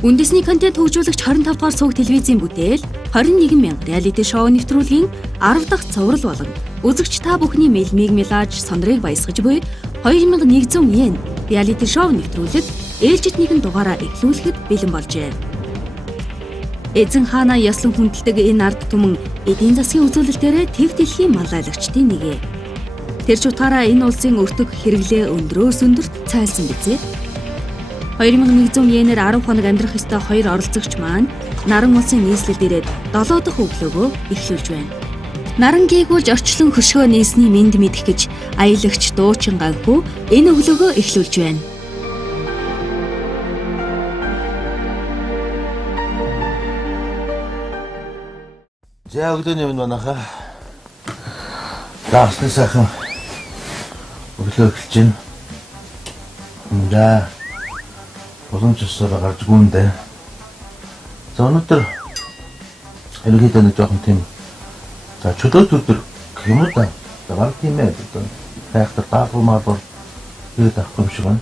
Үндэсний контент хөгжүүлэгч 25 дугаар сувг телевизийн бүтээл 21,000 реалити шоу нэвтрүүлгийн 10 дахь цоврал болон үзэгч та бүхний мэлмиг мэлааж сондрыг баясгаж буй 2100 йен реалити шоу нэвтрүүлэг ээлжит нэгэн дугаараа эхлүүлэхэд бэлэн болжээ. Эзэн хаана яслан хүндэлдэг энэ ард түмэн эдийн засгийн үзүүлэлтээрээ төв дэлхийн маллайлагчдын нэгэ. Тэр ч утгаараа энэ улсын өртөг хэрэглээ өндрөөс өндөрт цайлсан бизээ. 2100 йенээр 10 хоног амьдрах ёстой хоёр оролцогч маань наран улсын нийслэлд ирээд 7 дахь өглөөгөө эхлүүлж байна. Наран гээгүүлж орчлон хөшгөө нийсний мэд мэдэх гэж аялагч дуучин Ганхүү энэ өглөөгөө эхлүүлж байна. За өглөөний өмнө манайхаа даасны сайхан өглөө эхэлж байна. За боломжсоор гарч гүндээ. За өнөөдөр ерөнхийдөө нэг жоохон тийм за чөлөөт өдөр гэх юм уу да. Гал тийм ээ гэдэг. Хайхтар таахмаар ирээд авах юм шиг байна.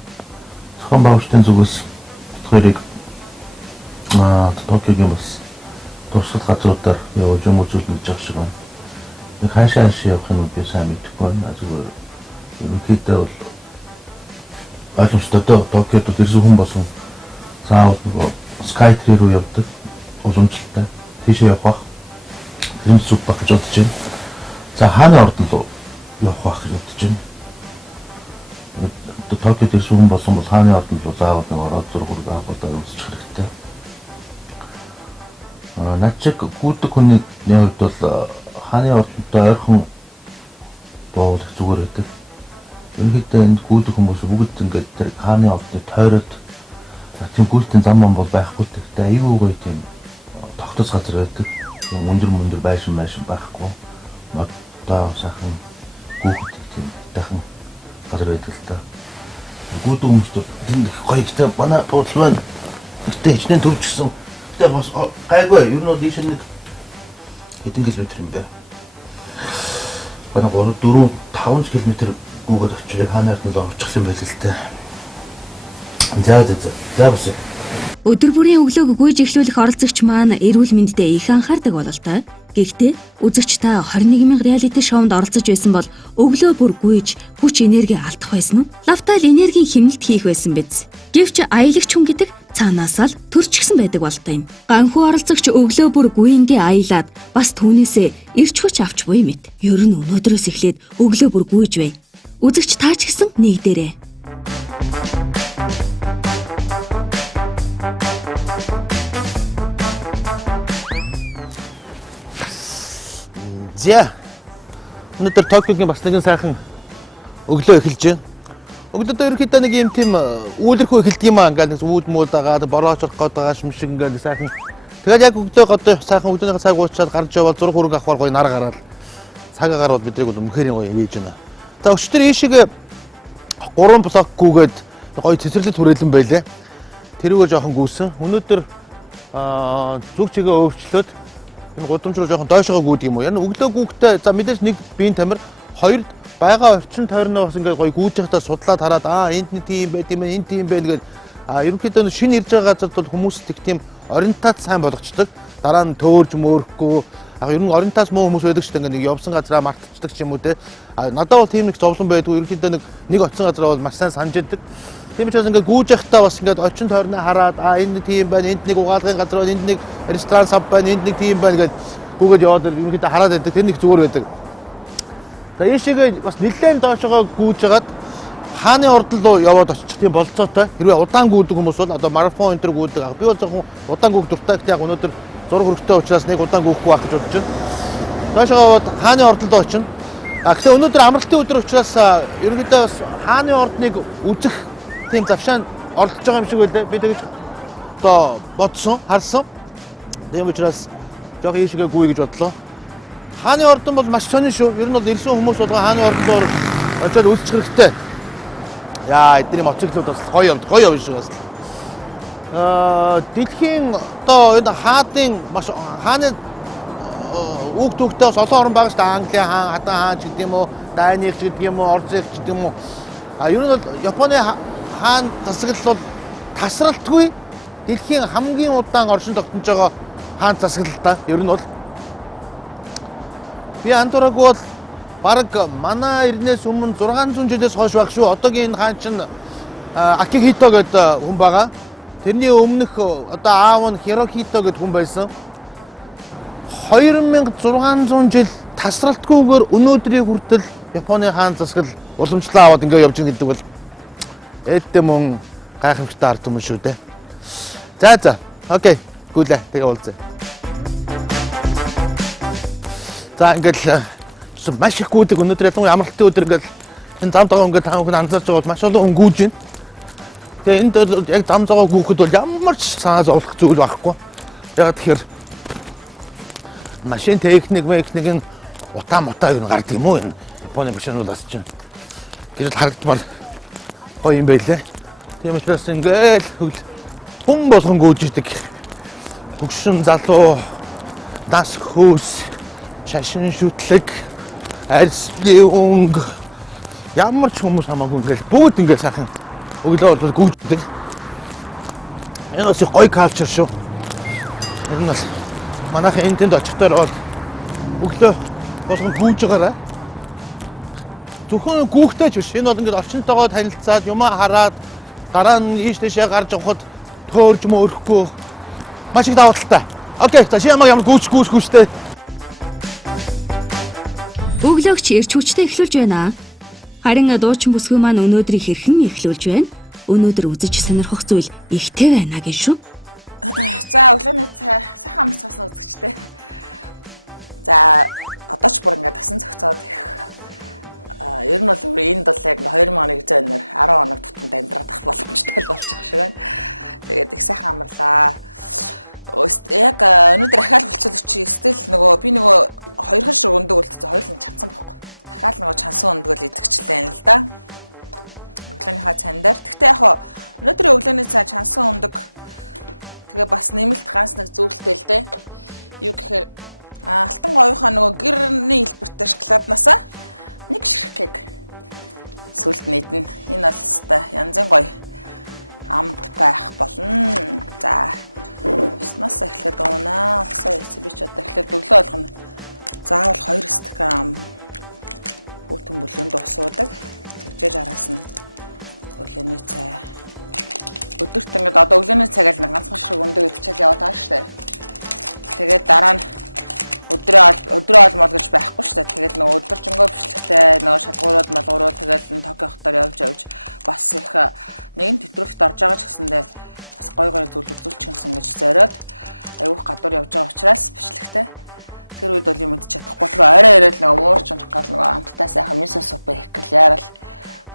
Зохион байгуулалтын зүгээс хоёрыг Токиогийн бас туршилт газруудаар явж үзүүлж байгаа шиг байна. Нэг хаашаа явах нь үгүй сайн мэдэхгүй байна. Зүгээр ерөнхийдөө бол ойлгомжтой Токиод ирсэн хүн болсон заавал нөгөө Skytree руу явдаг уламжлалтай тийшээ явах юм зүг баг гэж бодож байна. За хааны ордон руу явах байх гэж бодож байна. Токиод ирсэн хүн болсон бол хааны ордон руу заавал нэг ороод зураг аваад үзчих хэрэгтэй. Над чиг гүйдэг хүний хувьд бол хааны ордонтой ойрхон боол зүгээр байдаг. Ерөнхийдөө энэ гүйдэг хүмүүс бүгд ингээд тэр хааны ордны тойроод тийм гүйтийн зам бол байхгүй гэхдээ аюу гоё тийм тогтос газар байдаг. Өндөр байшин байхгүй. Модтой сайхан гүйдэг тийм дахин газар байдаг л та. Гүйдэг хүмүүс бол энэ гоё гэхдээ манай туудлын байна. Гэтэ хичнээн төвчсөн. Гэтэ бас гайгүй ер нь бол ийш нэг хэдэн километр юм бэ? Манай 3-4-5 км гүйгээд очиж хааны ордонд орчихсан байл л та. За бас. Өдөр бүрийн өглөөг гүйж эхлүүлэх оролцогч маань эрүүл мэндэд их анхаардаг бололтой. Гэхдээ үзэгч та 21,000 реалити шоунд оролцож байсан бол өглөө бүр гүйж хүч энерги алдах байсан уу? Лавтайл энергийн хэмнэлт хийх байсан биз. Гэвч аялагч хүн гэдэг цаанаасаа л төрчихсөн байдаг болтой юм. Ганхүү оролцогч өглөө бүр гүйнгээ аялаад бас түүнээсээ ирч хүч авч буй мэт. Ер нь өнөөдрөөс эхлээд өглөө бүр гүйж бай. Үзэгч таач гэсэн нэгдэрээ. За. Өнөөдөр Токиогийн бас нэгэн сайхан өглөө эхэлж байна. Өглөөдөө ерөнхийдөө нэг юм тийм үйлэрхүү эхэлдэг юм аа. Ингээд үүд мүүд дагаад борооч орох гээд байгаа юм шиг ингээд сайхан. Тэгээд яг өглөө годоо сайхан өглөөний цаг уучаад гарч явбал зураг хүрэг авах гоё нар гараад цаг агаар бол бидрийг бол өмнөхөр гоё хийж байна. За өчтөр ийшээ 3 блок гүгээд гоё цэцэрлэг түрээлэн байлээ. Тэрүүгээр жоохон гүйсэн. Өнөөдөр зүг чигээ өвчлөөд энэ гудамж руу жоохон доошоо гүйдэг юм уу? Яг өглөө гүйхтэй за мэдээж нэг биеийн тамир, хоёр байгаа орчин тойрноо бас ингээд гоё гүйж байхдаа судлаад хараад энд нэг тийм байт юм байна, энд тийм байна гэдэг ерөнхийдөө шинэ ирж байгаа газарт бол хүмүүс их тийм ориентац сайн болгочдөг. Дараа нь төөрж мөөрөхгүй ер нь ориентац муу хүмүүс байдаг ч гэдэг нэг явсан газараа мартчихдаг ч юм уу те. Надад бол тийм нэг зовлон байдгүй. Ерөнхийдөө нэг очсон газараа бол маш сайн санаж идэг. Тийм учраас ингээд гүйж байхдаа бас ингээд очин тойрноо хараад энд тийм байна, энд нэг угаалгын газар байна, энд нэг ресторан сав байна, энд нэг тийм байна гэж гүйгээд яваад ерөнхийдөө хараад байдаг. Тэр нэг зүгээр байдаг. За ийшээгээ бас нэлээд доошогоо гүйж хагаад хааны ордон руу яваад очих тийм болцоотой. Хэрвээ удаан гүйдэг хүмүүс бол одоо марафон энэ төр гүйдэг. Би бол зөвхөн удаан гүйх дуртай. Гэхдээ яг өнөөдөр зураг хөрөгтэй учраас нэг удаан гүйхгүй байх гэж бодож байна. Доошогоо яваад хааны ордон руу очино. Гэхдээ өнөөдөр амралтын өдөр учраас ерөнхийдөө бас хааны ордныг үзэх тийм завшаан оролцож байгаа юм шиг байлаа. Би тэгж одоо бодсон, харсан. Тийм учраас жоох ийшээгээ гүйе гэж бодлоо. Хааны ордон бол маш сонин шүү. Ер нь бол ирсэн хүмүүс болгоо хааны ордон руу очиод үзчих хэрэгтэй. Яа, эдний мотоциклууд бас гоё юм шүү бас. Дэлхийн одоо энэ хаадын маш хааны үг төгтөө бас олон орн байгаа шүү дээ. Англи хаан, хатан хаан ч гэдэг юм уу, дайныг ч гэдэг юм уу, орзыг ч гэдэг юм уу. Ер нь бол Японы хаан засаглал бол тасралтгүй дэлхийн хамгийн удаан оршин тогтнож байгаа хаан засаглал та. Ер нь бол би андуураагүй бол бараг манай ирнээс өмнө 600 жилээс хойш баг шүү. Одоогийн энэ хаан чинь Акихито гэдэг хүн байгаа. Тэрний өмнөх одоо аав нь Хирохито гэдэг хүн байсан. 2600 жил тасралтгүйгээр өнөөдрийн хүртэл Японы хаан засаглал уламжлал аваад ингээд явж байгаа гэдэг бол эдтэй мөн гайхамшигтай ард түмэн шүү дээ. За окей гүйлээ тэгээ уулзъя. За ингээд маш их гүйдэг өнөөдөр амралтын өдөр ингээд энэ зам зогоо ингээд таан хүн анзаарч байгаа бол маш олон хүн гүйж байна. Тэгээ энд яг зам зогоо гүйхэд бол ямар ч санаа зовлох зүйл байхгүй. Яг тэгэхээр машин техник нь утаа юу гардаг юм уу энэ Японы машинуудаас чинь гэрэл харагдмаар гоё юм байлээ. Тийм учраас ингээд хүн болгон гүйж идэг. Хөгшин залуу, нас хөөс, шашин шүтлэг, арьсны өнг ямар ч хүмүүс хамаагүй ингээд бүгд ингээд сайхан өглөө бол гүйждэг. Энэ бас гоё калчер шүү. Энэ бас манайхан энд тэнд очихдоор бол өглөө болгон гүйж байгаарай. Зөвхөн гүйхтэй ч биш. Энэ бол ингээд орчинтойгоо танилцаад юмаа хараад дараа нь ийш тийшээ гарч явахад төөрж мөрөхгүй маш их даваа талтай. Окей, за чи ямар гүйчтэй. Өглөөгч ирч хүчтэй эхлүүлж байна. Харин дуучин бүсгүй маань өнөөдрийг хэрхэн эхлүүлж байна? Өнөөдөр үзэж сонирхох зүйл ихтэй байна гэн шүү. За өглөөний цай сайхан амарч цаасан үзэгчтэй. За одоо ч бүр ингээд тасан зохицоод их ер нь бол энэ бол яг 2001 оноор 10 хоног тутамд амьдраад ах боломжтой болж байгаа шиг байна. Тэгээд их сайхан амарлаа. Яг өнөөдөр ахаал болцол чи стил нөгөө би нөгөө хоёрхан шиг өндөг үлдсэн хоёулын чансан байхгүй. Ахаал нөгөө чансан өндгөл идэгчлээ л да. Өглөөнийхөө цан дээр. Гэхдээ яг өнөөдрийн өглөөний цай чансан өндөг тэгээ бас нэмэлт ганц нэг зүйлтэй л дээ. Юу гэхээр алтан говийнхаа нөгөө гэрний хэлбэртэй шоколаднасаа нэг ширхэг сүлд нийтэн. Энэ бол өстой янзын гоё амт байх болно. За уснаас эхлээд уунаа. Усаа би ч одоо эхлээд өглөө болгоно. Заавал 2 стакан хүүтэн бүлэнд ус уудаг. Тэгжээж араас нь өглөөний цай. Өдөрт ингээд одоо өглөөний цайг л ганцхан шиг өндөг идчихэл яваад байгаа шүү дээ. Тэгээд дараа нь өдрөө олмол гэж байхгүй шүү дээ. Тэгээд нөгөө өдөржингөө бичлэгтэй нөгөө шалгуурууд малгуурууд тэгээд Токио хотоор явж бас их нэгэн төтрөвт орж байгаа ч гэсэндээ бас гой зүйл үзүүлчих юмсан гэж зориод айгүйх гадуур явж байгаа учраас бичлэгтэй. Тэр үед бол юм мэдчих чадахгүй. Тэр орой ирээд нөгөө муурч унах гал нөгөө амттай сайхан мисо суп хийх гэл яарал.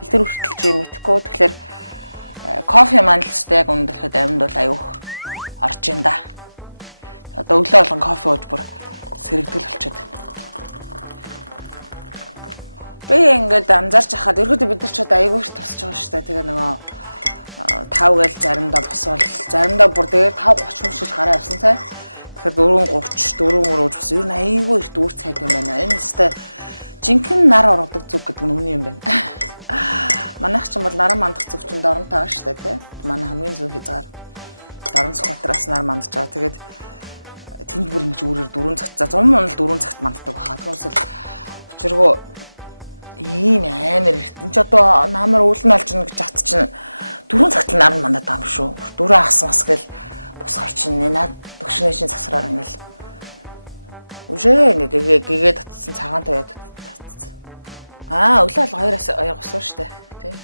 Тэр хүртэл чи мэдхгүй. Тэгэхээр кофе мандалстай яг өндөрлөхөд амьд бол айгүйх орж ин да. Одоо өглөө болгон кофе ууж бүр сэрэгдэл болчиход. Би ингээд анзаарч хахад ерөөдөө бид нар ч одоо айгүйш тусч байгаа шүү дээ. Тэгээ нөгөө 5 гээл заримдаа босвол заримдаа бүр тэгээд 5:30 мөшөж гараа явсан цай. Тэгэхээр 4:30 4:00 бас ер нь айгүй их дүүр цайд юм байна. Энэ өстой жинхэнэ нар ордог зүг гэдэг нь үний юм байна. Манайх ч юм бол наран мандах зүг чинь доронтой байгаа шүү дээ, тий. Манай хамгийн зөв хязгаар дорон цохотроос нар мандж байгаа. Тэгээд тэнд бүр ингэж өөрөөр 4 цагт за 100 минут 4 цагт манддаг баха. Тэгмээс учиргүй ийм амар эртэн ч одоо намар үүлэн олж ийн гэж хат чинь 4 цагт нар мандаад байгаа юм шүү. 4 хасмас гэл босгоор чинь наад төгшнээ шин засраар ингээл үжээ ингээ гэгээ татсан цагаан тавиад татсан. Өглөө л 2-аас усуу штэ тий.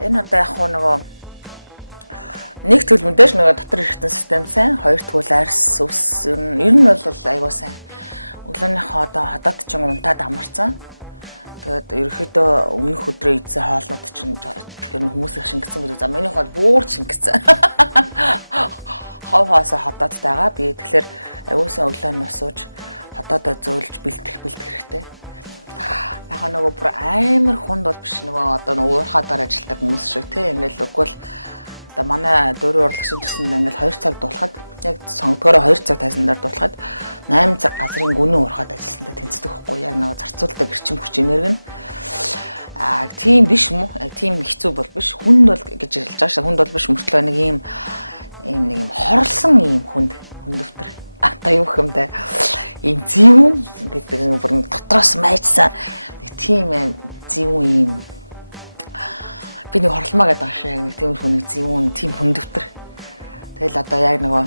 Энэ одоо яг нөгөө нэг төлөвмөдөж нөгөө дотор эргэтэн систем сайн, хоёр тэгвэл арьс ус ер нь бол айгуу сайн. Өглөөнийхөө одоо хадаад чинь унтаад амарцсан. Тэгээд ерөөхдөө өмнөх өдрөө идсэн хоолнууд чинь ер нь хүмүүсийг шингэсэн бид. За миний хоол бүр шингэсэн. Хавхаасаа хадаад байгаа. Би тэгэхээр аюусан өглөө нь усууж хотоодоо зөөлж бэлтгэх хэрэгтэй. Яг нөгөө бүр амар хүнд бол биш нөгөө одоо уурхаадаар ажилладаг хүмүүс шиг тий. Ингээл үгүй л одоо манай дөрөв урлагч гэсэн ингээл 2 цаг дуулахад яг сонгодгоороо 2 цаг тайсан дээр дуулахад 8 цаг газрын гүнэн уурхаад ажилласандаа тэнцдэг байхгүй яг нөгөө зарцуулдаг эрчим хүч энерги нь тийм биш юм уу? Тийм хэцүү бол биш. Хүнд бол гэж ярилж байгаа шүү. Хүнд бол биш мөртлөө нэг ийм ийм нэг юм хорлсон ийм хүндөвтөр. Одоо юу хэмдэ ийм зэвүүн гэдэг нь бүр дотроос майжсан нэг тийм зэвүүн ийм би нэг хорлмаа гэдэг ашиг нэг тиймэрхүү нэг зэвүүн тийм хүндөвтөр. Тэгэл одоо яг нөгөө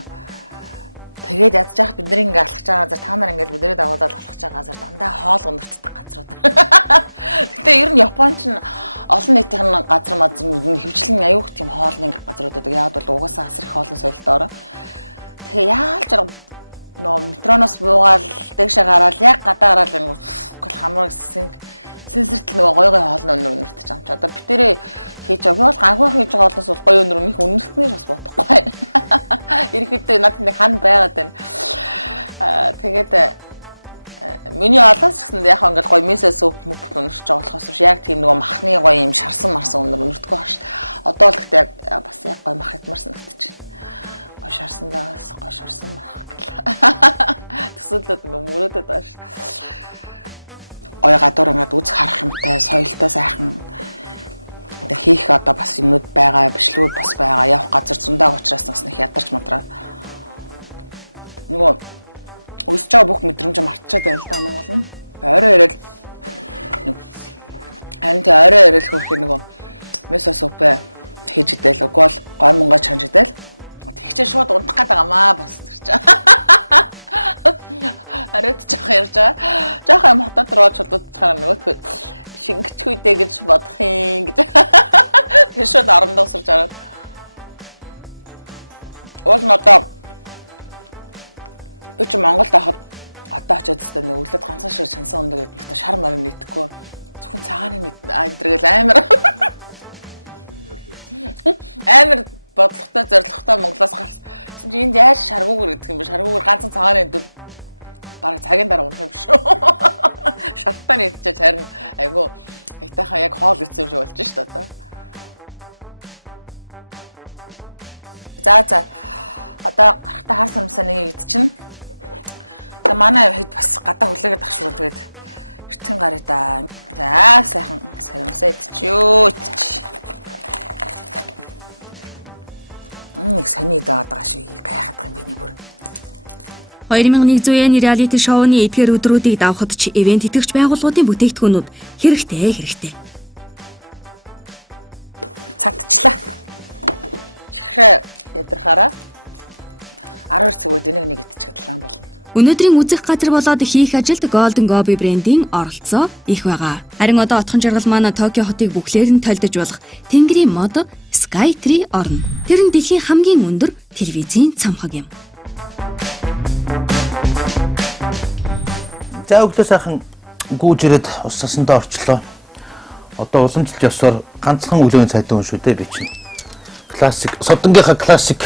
тэгээд ядж яах бидний ингээ алхаж байгаа газар та нар ингээ бидний дагуулаад алхаж байгаа газар дандаа хоол гонортдаг газрууд. Гэтэ ер нь Японч нь олон нийтийн газар хөвчлэн аюух тийм хоолны газрууд байдаг. Яг бол угаасаа асар их хоолны соёлтой. Тэгээ яалж нөө метроноос буугаал дээшээ гараад яг гадаа гараад ингээ хамраг сэнсэртэл нөгөө гой хоолны өнөртөж байгаа юм чи. Одоо битэрээ хийж байгаа. Би бол ганхуу хийж байгаа болоос бол гой өнөр их өнөртнэж бас бодохгүй. Ирэхдээ надад нэг хан байгаад байна. Тэгээд миний олоос гэсэн яг ингээл гой месэ суп мөпт өнөрч байгаа болохоос яг тийм нөгөө махны гой юм шарсан марсан өнөр өнөртгөө хаш. Одоо л гэхдээ бас яг гой мах идмарсан гэдэг чинь. Гой шарсан даас гой шарсан мах гэл. Төсөөлөд нөгөө мөрөөдөд байгаа ш. Ой гадуур ингээд үз харах юмтай соёлтой сайхан хийх одоо бас юмнууд байгаа, бичлэгүүд бас байгаа. Явах газар зундаа учраас бас нэг ядарч мадраа. Нөгөө өсөж байгаа бүх мэдрэмж мартчихад байл та намайг болно. Орой орой орой орой хөрх нөгөө месо супэ хийж идэл үгүй бол гой мөнгө чанж идэл. Тэгчээ шууд унтах гээд байгаамаа бас тэр чинь. Арайд жоох ярьж байгаа. Жоох юм хотод руу чулуудчихаар нөгөөтгөө шингэчгүй дээ гэж бодох юм гэж. Тэр шууд орондоо усарж араад. Уул нь одоо би ч Монголд байхад одоо очиад тест нэг өвлөд ганцхан шиг шансан өндөг гэдэг шар мар нийтгэхгүй зөвхөн цагааны нийт энтргээл амар. Амар бодлоготой зоригтой Монголоос гарсан. Чи энд яаж шаргуугэр гэдэг юм бэ? Шаргуугэр ганцхан цагааны дүр бараг цагийн дараа унах юм шүү. Шартаа нийтчиж харин айгу айтайхаа яг хоол гэсэн шиг болж шүү дээ одоо. За одоо гарахтаа хар самсаа нэг ид чинь. Одоо манай хэд бас гадаа хүлээгээд ах шүү тэгээд эртхэн гарыг да. За сайхан самсаа идчихё. Нэг сони даад байгаа шиг гайхаад байгаа юм би нэг бүр. 2100 yen реалити шоуны эдгээр өдрүүдийг давхад ч ивент итгэгч байгууллагуудын бүтээгдэхүүнүүд хэрэгтэй. Цатчлаа. Чихрэ ядрахаараа 12 цагууд нэг идчихэд лам болно. Өнөөдрийн үзэх газар болоод хийх ажилд Golden Gobi брендийн оролцоо их байгаа. Харин одоо Отгонжаргал манай Токио хотыг бүхлээр нь тольдож болох Тэнгэрийн мод Sky Tree орно. Тэр нь дэлхийн хамгийн өндөр телевизийн цамхаг юм. За өглөө сайхан гүүж ирээд ус сасандаа орчлоо. Одоо уламжлалт ёсоор ганцхан өглөөний цайтай хүн шүү дээ би чинь. Классик, содонгийнхаа классик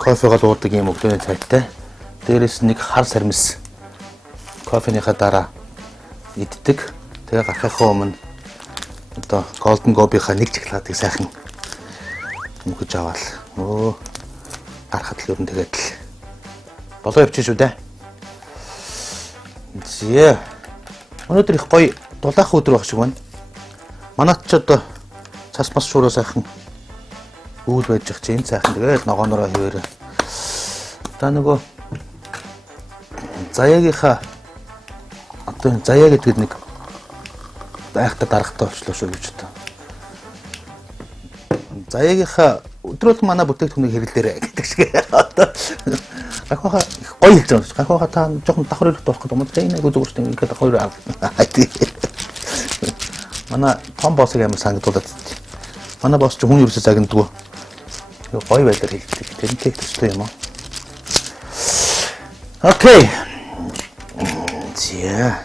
кофегаа уудаг юм өглөөний цайтай. Дээрээс нэг хар сармис кофенийхаа дараа иддэг. Тэгээ гарахынхаа өмнө одоо Golden Gobi-ха нэг чоколадыг сайхан мөхөж аваал. Гарахад л ер нь тэгээд л болоо явчих шүү дээ. Зээ. Өнөөдөр их гоё дулаахан өдөр байх шиг байна. Манайд ч одоо цас мас шуураа сайхан үйл байж байгаа чинь сайхан тэгээд ногоонороо хിവэрэ. Та нөгөө заяагийнхаа одоо заяа гэдэг нэг айхтар дарахтай очлоо шүү гэж одоо. Заяагийнхаа өдрөөлх манай бүтээгдэхүүнийг хэрэглээрэ гэдэг шиг одоо гахаа гоё хэлж байгаа. Гахаа та жоохон давхар ирэх болох гэдэг юм. Энэ айгу зүгээр шүү. Ингээд давхар аа. Манай том боссыг амар санагдуулаад. Манай босс ч хүн ерөөсөө загнадгүй. Гоё байлаар хэлдэг. Тэрнтэй төстэй юм аа. Окей. Зя.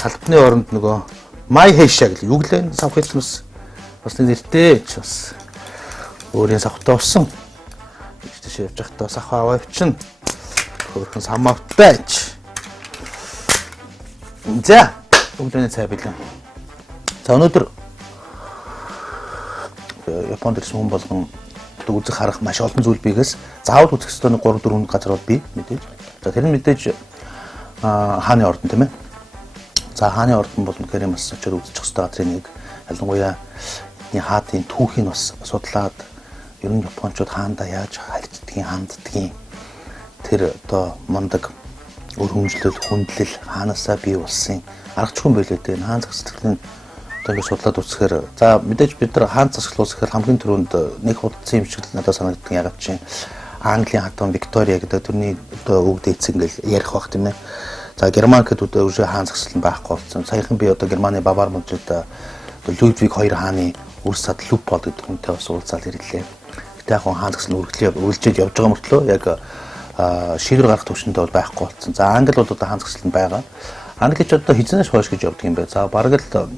Халбны оронд нөгөө май хэшаа гэл юу гэлээ савхэтмэс бас нэртэй ч бас өөрийн савхтай орсон. Тийш явж байхдаа сахаа аваа явчихна. Хөрхөн самавтайч. За, өглөөний цай билээ. За өнөөдөр Японд ирсэн хүн болгон үзэх харах маш олон зүйл бигээс заавал үзэх ёстой 3-4 газар бол бий мэдээж. За тэр нь мэдээж хааны ордон тийм ээ. За хааны ордон бол үнэхээр бас очиод үзчих ёстой газрын нэг. Ялангуяа хаатын түүхийг бас судлаад ер нь Япончууд хаандаа яаж харьцдгийг ханддгийг тэр одоо мондөг өргөмжлөл хүндлэл хаанаасаа бий болсон аргачлан байлээ дээ. Хаан засаглалын одоо ингэ судлаад үзэхээр за мэдээж бид нар хаан засаглал үзэхээр хамгийн түрүүнд нэг хуудсан юм шиг надад санагддаг ягаад чинь Английн хатан Виктория гэдэг төрний одоо үг дээдс ингээл ярих бах тийм ээ. За Герман гэдэг үе хаан засаглал байхгүй болсон. Саяхан би одоо Германы Бавар мужид Людвиг 2 хааны үр сад Люпол гэдэг хүнтэй бас уулзаад ирлээ. Гэтэ яг хаан засаглал үргэлжлээд явж байгаа мөртлөө яг шийдвэр гаргах төвшөндөө бол байхгүй болсон. За Англи бол одоо хаан засаглал байгаа. Англи ч одоо хизэнээс хойш гэж явдаг юм байна. За бараг л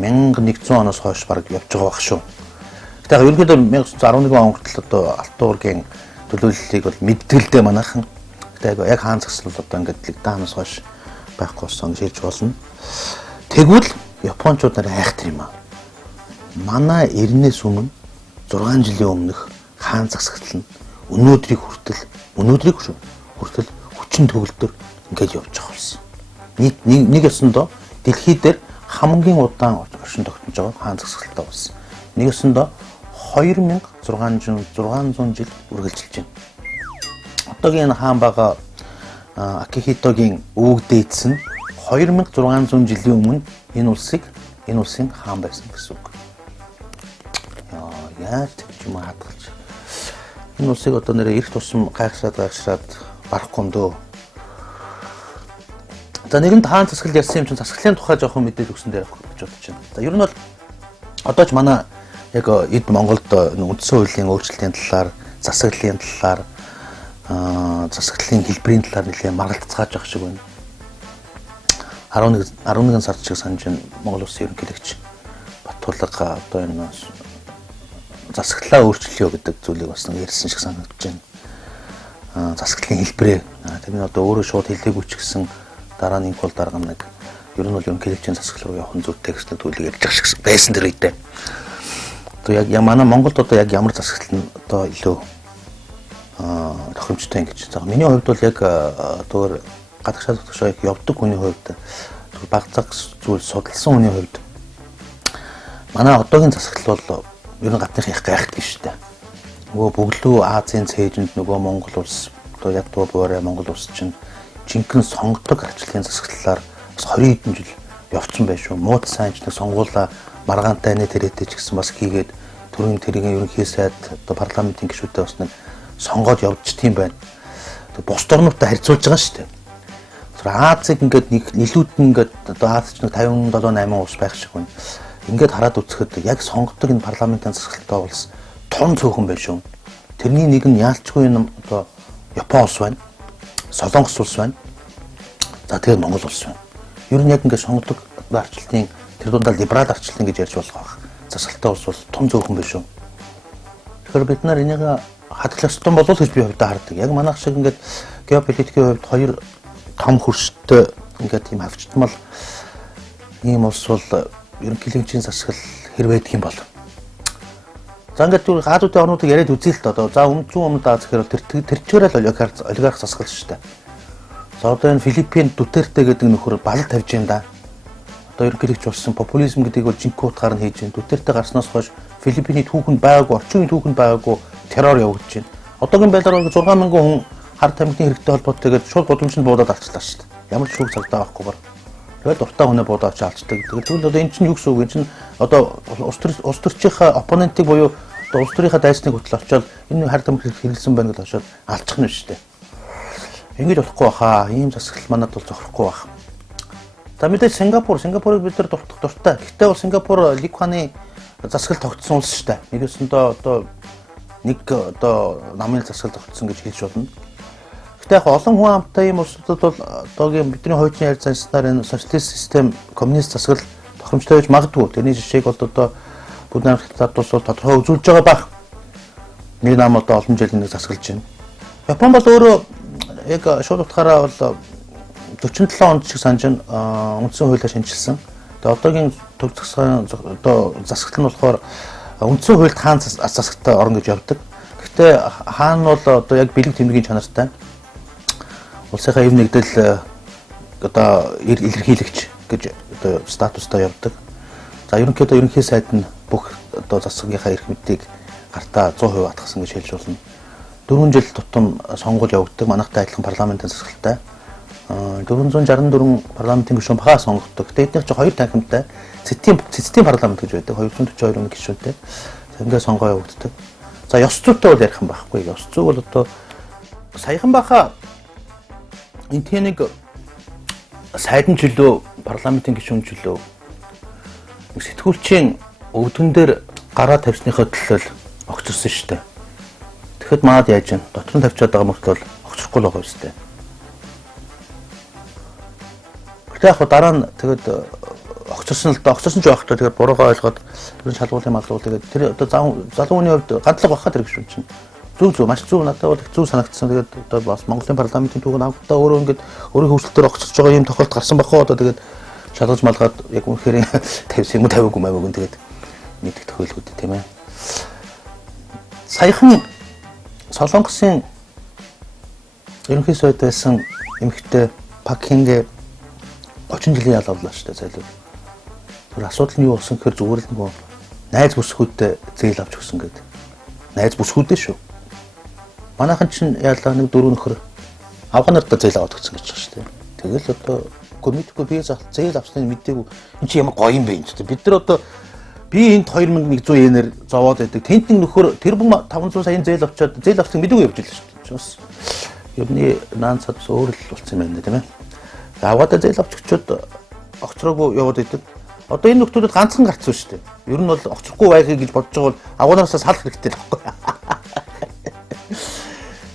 1100 оноос хойш бараг явж байгаа баг шүү. Тэгэхээр ерөнхийдөө 1911 он хүртэл одоо Алтан уургийн төлөөллийг бол мэддгэлдээ манайхан. Тэгэхээр яг хаан засаглал одоо ингээд лигдаанаас хойш байхгүй болсон гэж хэлж болно. Тэгвэл Япончууд нараа айхтар юм аа. Манай 90-ээс өмнө 6 жилийн өмнөх хаан засаглал нь өнөөдрийг хүртэл хүчин төгөлдөр ингээд явж байгаа болсон. Нэг ёсондоо дэлхий дээр хамгийн удаан оршин тогтнож байгаа хаан засаглалтай болсон. Нэг ёсондоо 2600 жил үргэлжилж байна. Одоогийн хаан бага Акихитогийн өвөг дээдс нь 2600 жилийн өмнө энэ улсын хаан байсан гэсэн үг. Яаж ч юм хадгалж. Энэ улсыг одоо нэрээ эрт тусам гайхшраад барахгүй юм дөө. За нэгэнд хаан засаглал ярьсан юм чинь засаглалын тухай жоохон мэдээлэл өгсөн дээр авах гэж бодож байна. За ер нь бол одоо ч манай яг эд Монголд үндсэн хуулийн өөрчлөлтийн талаар, засаглалын талаар, засаглалын хэлбэрийн талаар нэлээд маргалдцгааж байгаа шиг байна. 11 сард шиг санаж Монгол Улсын ерөнхийлөгч Баттулга одоо энэ засаглалаа өөрчлөё гэдэг зүйлийг бас нэг ярьсан шиг санагдаж байна. Засаглалын хэлбэрээ тэрний одоо өөрөө шууд хэлээгүй ч гэсэн дараа нь инкол дарга нэг ер нь бол ерөнхийлөгчийн засаглал руу явах зүйтэй гэсэн зүйлийг ярьж байгаа шиг байсан дэр үедээ. Одоо яг манай Монголд одоо яг ямар засаглал нь одоо илүү тохиромжтой юм гэж. За миний хувьд бол яг одоо гадагшаа тогтшоо явдаг хүний хувьд баг цаг зүйл судалсан хүний хувьд манай одоогийн засаглал бол ер нь гадныхын их гайхдаг шүү дээ. Нөгөө бөглөө Азийн цээжинд нөгөө Монгол улс одоо яг дуу буурай Монгол улс чинь жинхэнэ сонгодог арчлалын засаглалаар бас 20 хэдэн жил явцсан байх шүү. Мууд сайнч нэг сонгуула маргаантай нэ тэрэтэй ч гэсэн бас хийгээд төрийн тэргийн ерөнхий сайд одоо парламентын гишүүдтэй бас нэг сонгоод явж тийм байна. Бус орнуудтай харьцуулж байгаа шүү дээ. Азиг ингээд нилүүдэн ингээд одоо Аз ч нэг 57-8 улс байх шиг байна. Ингээд хараад үзэхэд яг сонгодог энэ парламентын засаглалтай улс тун цөөхөн байх шүү. Тэрний нэг нь яалчгүй юм одоо Япон улс байна. Солонгос улс байна. За тэгээд Монгол улс байна. Ер нь яг ингээд сонгодог арчлалтын тэр дундаа либерал арчлалтын гэж ярьж болох байх. Засаглалтай улс бол тун цөөхөн байх шүү. Тэгэхээр бид нар энийг хадгалах ёстой болов гэж би хувьдаа хардаг. Яг манайх шиг ингээд геополитикийн хувьд хоёр том хөрштэй ингээд тийм авчтмал ийм улс бол ерөнхийлөгчийн засаглал хэр байдаг юм бол. За ингээд түр хаадуудын орнуудыг яриад үзээ л доо. За зүүн өмнөд Аз гэхээр тэр чигээр л олигарх засаглал шүү дээ. За одоо энэ Филиппин Дутерте гэдэг нөхөр балал тавьж юм да. Одоо ерөнхийлөгч болсон популизм гэдгийг бол жинхэнэ утгаар нь хийж байна. Дутерте гарснаас хойш Филиппиний түүхэнд байгаагүй, орчин үеийн түүхэнд байгаагүй террор явагдаж байна. Одоогийн байдлаар 6000 хүн хар тамхины хэрэгтэй холбоотой шууд гудамжинд буудаад алчлаа шүү дээ. Ямар ч шүүх цагдаа авахгүй бар. Тэгээд дуртай хүнээ буудаад алчдаг. Тэгвэл одоо эн чинь юу гэсэн үг? Эн чинь одоо улс төрчийнхаа оппонентыг буюу одоо улс төрийнхаа дайсныг хөтөл очоод энэ хар тамхи хэрэглэсэн байна гэж очоод алчих нь шүү дээ. Ингэж болохгүй баха. Ийм засаглал манад бол зохирохгүй баха. За мэдээж Сингапурыг бид нар дуртай. Гэхдээ бол Сингапур Ли Куаны засаглал тогтсон улс шүү дээ. Нэг намын засаглал тогтсон гэж хэлж болно. Гэхдээ яг олон хүн амтай ийм улсуудад бол одоогийн бидний хуучин ярь занснаар энэ социалист систем, коммунист засаглал тохиромжтой байж магадгүй. Тэрний жишээг бол одоо бүгд найрамдах улс бол тодорхой үзүүлж байгаа байх. Нэг нам одоо олон жил нэг засаглаж байна. Япон бол өөрөө яг шууд утгаараа бол 47 онд шиг санаж үндсэн хуулиа шинжилсэн. Тэгээ одоогийн төв одоо засаглал нь болохоор үндсэн хуульд хаан засагтай орно гэж явдаг. Гэхдээ хаан бол одоо яг бэлэг тэмдгийн чанартай. Улсынхаа эв нэгдэл одоо илэрхийлэгч гэж одоо статустай явдаг. За ерөнхийдөө ерөнхий сайд нь бүх одоо засагийнхаа эрх мэдийг гартаа 100% атгасан гэж хэлж болно. 4 жил тутам сонгуул явагддаг. Манайхтай адилхан парламентын засаглалтай. 464 парламентын гишүүн багаа сонгогддог. Тэгэд нэг ч 2 танхимтай цэцтийн парламент гэж байдаг. 242 хүн гишүүнтэй. Ингээд сонгоо явагддаг. За ёс зүйтэй бол ярих юм байхгүй. Ёс зүй бол одоо саяхан баха энэ тэнэг сайдын чөлөө парламентын гишүүн чөлөө сэтгүүлчийн өвдгөн дээр гараа тавьсныхаа төлөө огцорсон шүү дээ. Тэгэхэд маад яаж вэ? Дотор нь тавьчаад байгаа мөртөө огцрохгүй л байгаа юм шүү дээ. Гэтэ яг дараа нь тэгэд огцорсон л да огцорсон ч байх та тэгээд буруугаа ойлгоод тэр шалгуулын малгуул тэгээд тэр одоо залууны хувьд гандлага бахаа тэр гişүн чинь зүг маш зүг надад бол зүг санагдсан. Тэгээд одоо бас Монголын парламентын түүх авахтаа өөрөө ингээд өөрийн хөвсөлтөөр огцорч байгаа юм тохиолдол гарсан бахаа одоо тэгээд шалгаж малгаад яг үнэхээр тавьсан юм тавиагүй маяг тэгээд мэдэх тохиолдол үү тийм ээ. Саяхан Солонгосын ерөнхий сайд байсан эмэгтэй Пакингээ 30 жилийн ялгавлаа шүү дээ зайлгүй. Тэр асуудал нь юу болсон гэхээр зүгээр л нөгөө найз бүсгүүдтэй зээл авч өгсөн гэдэг. Найз бүсгүүдээ шүү. Манайхан чинь яалаа нэг 4 нөхөр Афганартаа зээл аваад өгсөн гэж байна шүү дээ. Тэгэл одоо комитгүй би зээл авсныг мэдээгүй. Энд чи ямар гоё юм бэ энэ. Бид нар одоо би энд 2100 йенээр зовоод байдаг. Тентэн нөхөр тэр бүм 500 саяын зээл авчаад зээл авсныг мэдээгүй явж илээ шүү дээ. Бас ерний наанцад өөр л болсон юм байна тийм ээ. Аваад зээл авч өчөөд огцроогүй яваад байдаг. Одоо энэ нөхдүүдэд ганцхан гарцсан шүү дээ. Ер нь бол огцрохгүй байхыг гэж бодож байгаа бол агуунаасаа салах хэрэгтэй л байхгүй.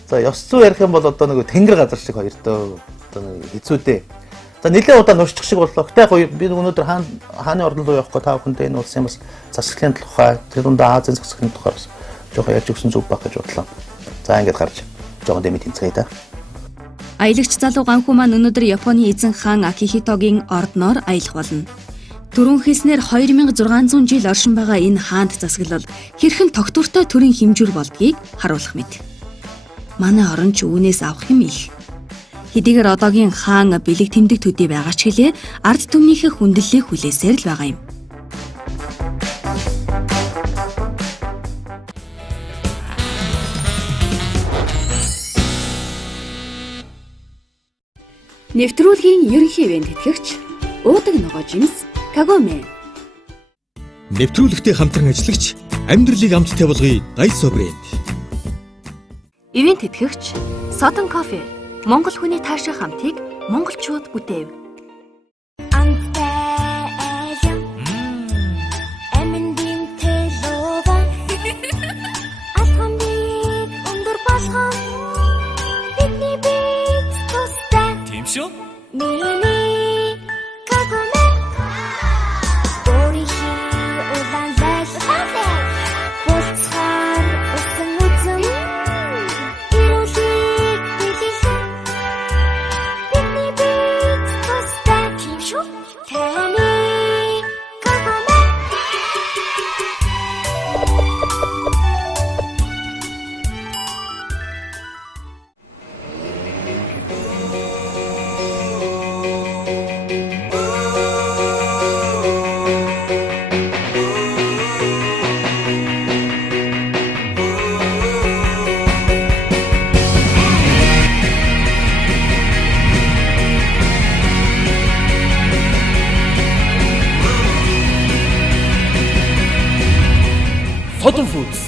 За ёс зүй ярих юм бол одоо нэг тэнгэр газар шиг хоёр дөө одоо хэцүү дээ. За нэлээд удаа нушчих шиг боллоо. Гэтэ яг би өнөөдөр хааны ордон руу явахгүй та бүхэндээ энэ улсын бас засаглалын тухай тэр дундаа Азийн засаглалын тухай бас жоохон ярьж өгсөн зүг баг гэж бодлоо. За ингээд гарч жоохон дэмий тэнцгээе да. Аялагч залуу Ганхүү маань өнөөдөр Японы эзэн хаан Акихитогийн ордноор аялах болно. Түрүүн хэлснээр 2600 жил оршин байгаа энэ хаанд засаглал хэрхэн тогтвортой төрийн хэмжүүр болдгийг харуулах мэт. Манай орон ч үүнээс авах юм их. Хэдийгээр одоогийн хаан бэлэг тэмдэг төдий байгаа ч хэлээ ард түмнийхээ хүндлэлийг хүлээсээр л байгаа юм. Нэвтрүүлгийн ерөнхий ивент тэтгэгч уудаг ногоо жимс Кагоме. Нэвтрүүлэгтээ хамтран ажиллагч амьдралыг амттай болгоё Дайсо брэнд. Ивент тэтгэгч Сотон кофе. Монгол хүний таашаа хамтыг монголчууд бүтээв.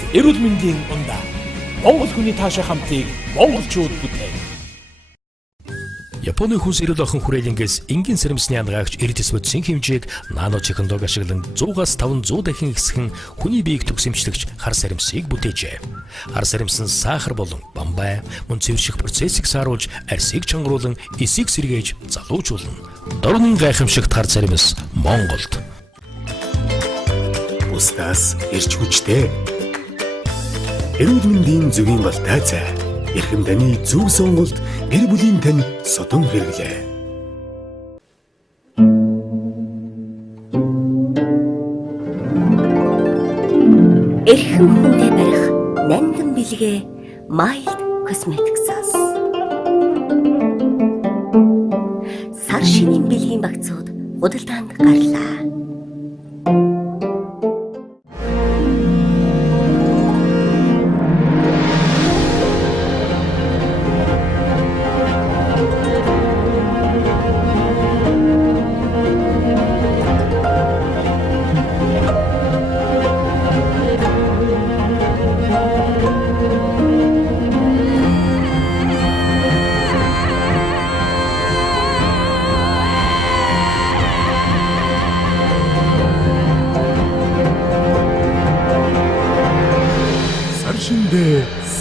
Эрүүл мэндийн ундаа Монгол хүний таашаа хамтыг монголчууд бүтэв. Японы хүнс эрүүл охин хүрээлэнгээс энгийн сэрэмсний ангаагч эрдэс бодисын хэмжээг нано чихэндог ашиглан 100-аас 500 дахин ихсгэн хүний биеийг төгсөмжлөгч хар саримсыг бүтээжээ. Хар саримс нь сахар болон бамбай, мөн цэвэрших процессыг сааруулж арсыг чангруулан эсийг сэргээж залуучуулна. Дорны гайхамшигт хар саримс Монголд. Бусдаас ирч хүчтэй. Эрүүл мэндийн зөвийн балтай цай. Эрхэм даны зөв сонголт гэр бүлийн тань содон хэрэглээ. Эрхэм хүндээ барих нандин бэлгээ Mild Cosmetics-аас. Сар шинийн бэлгийн багцууд худалдаанд гарлаа.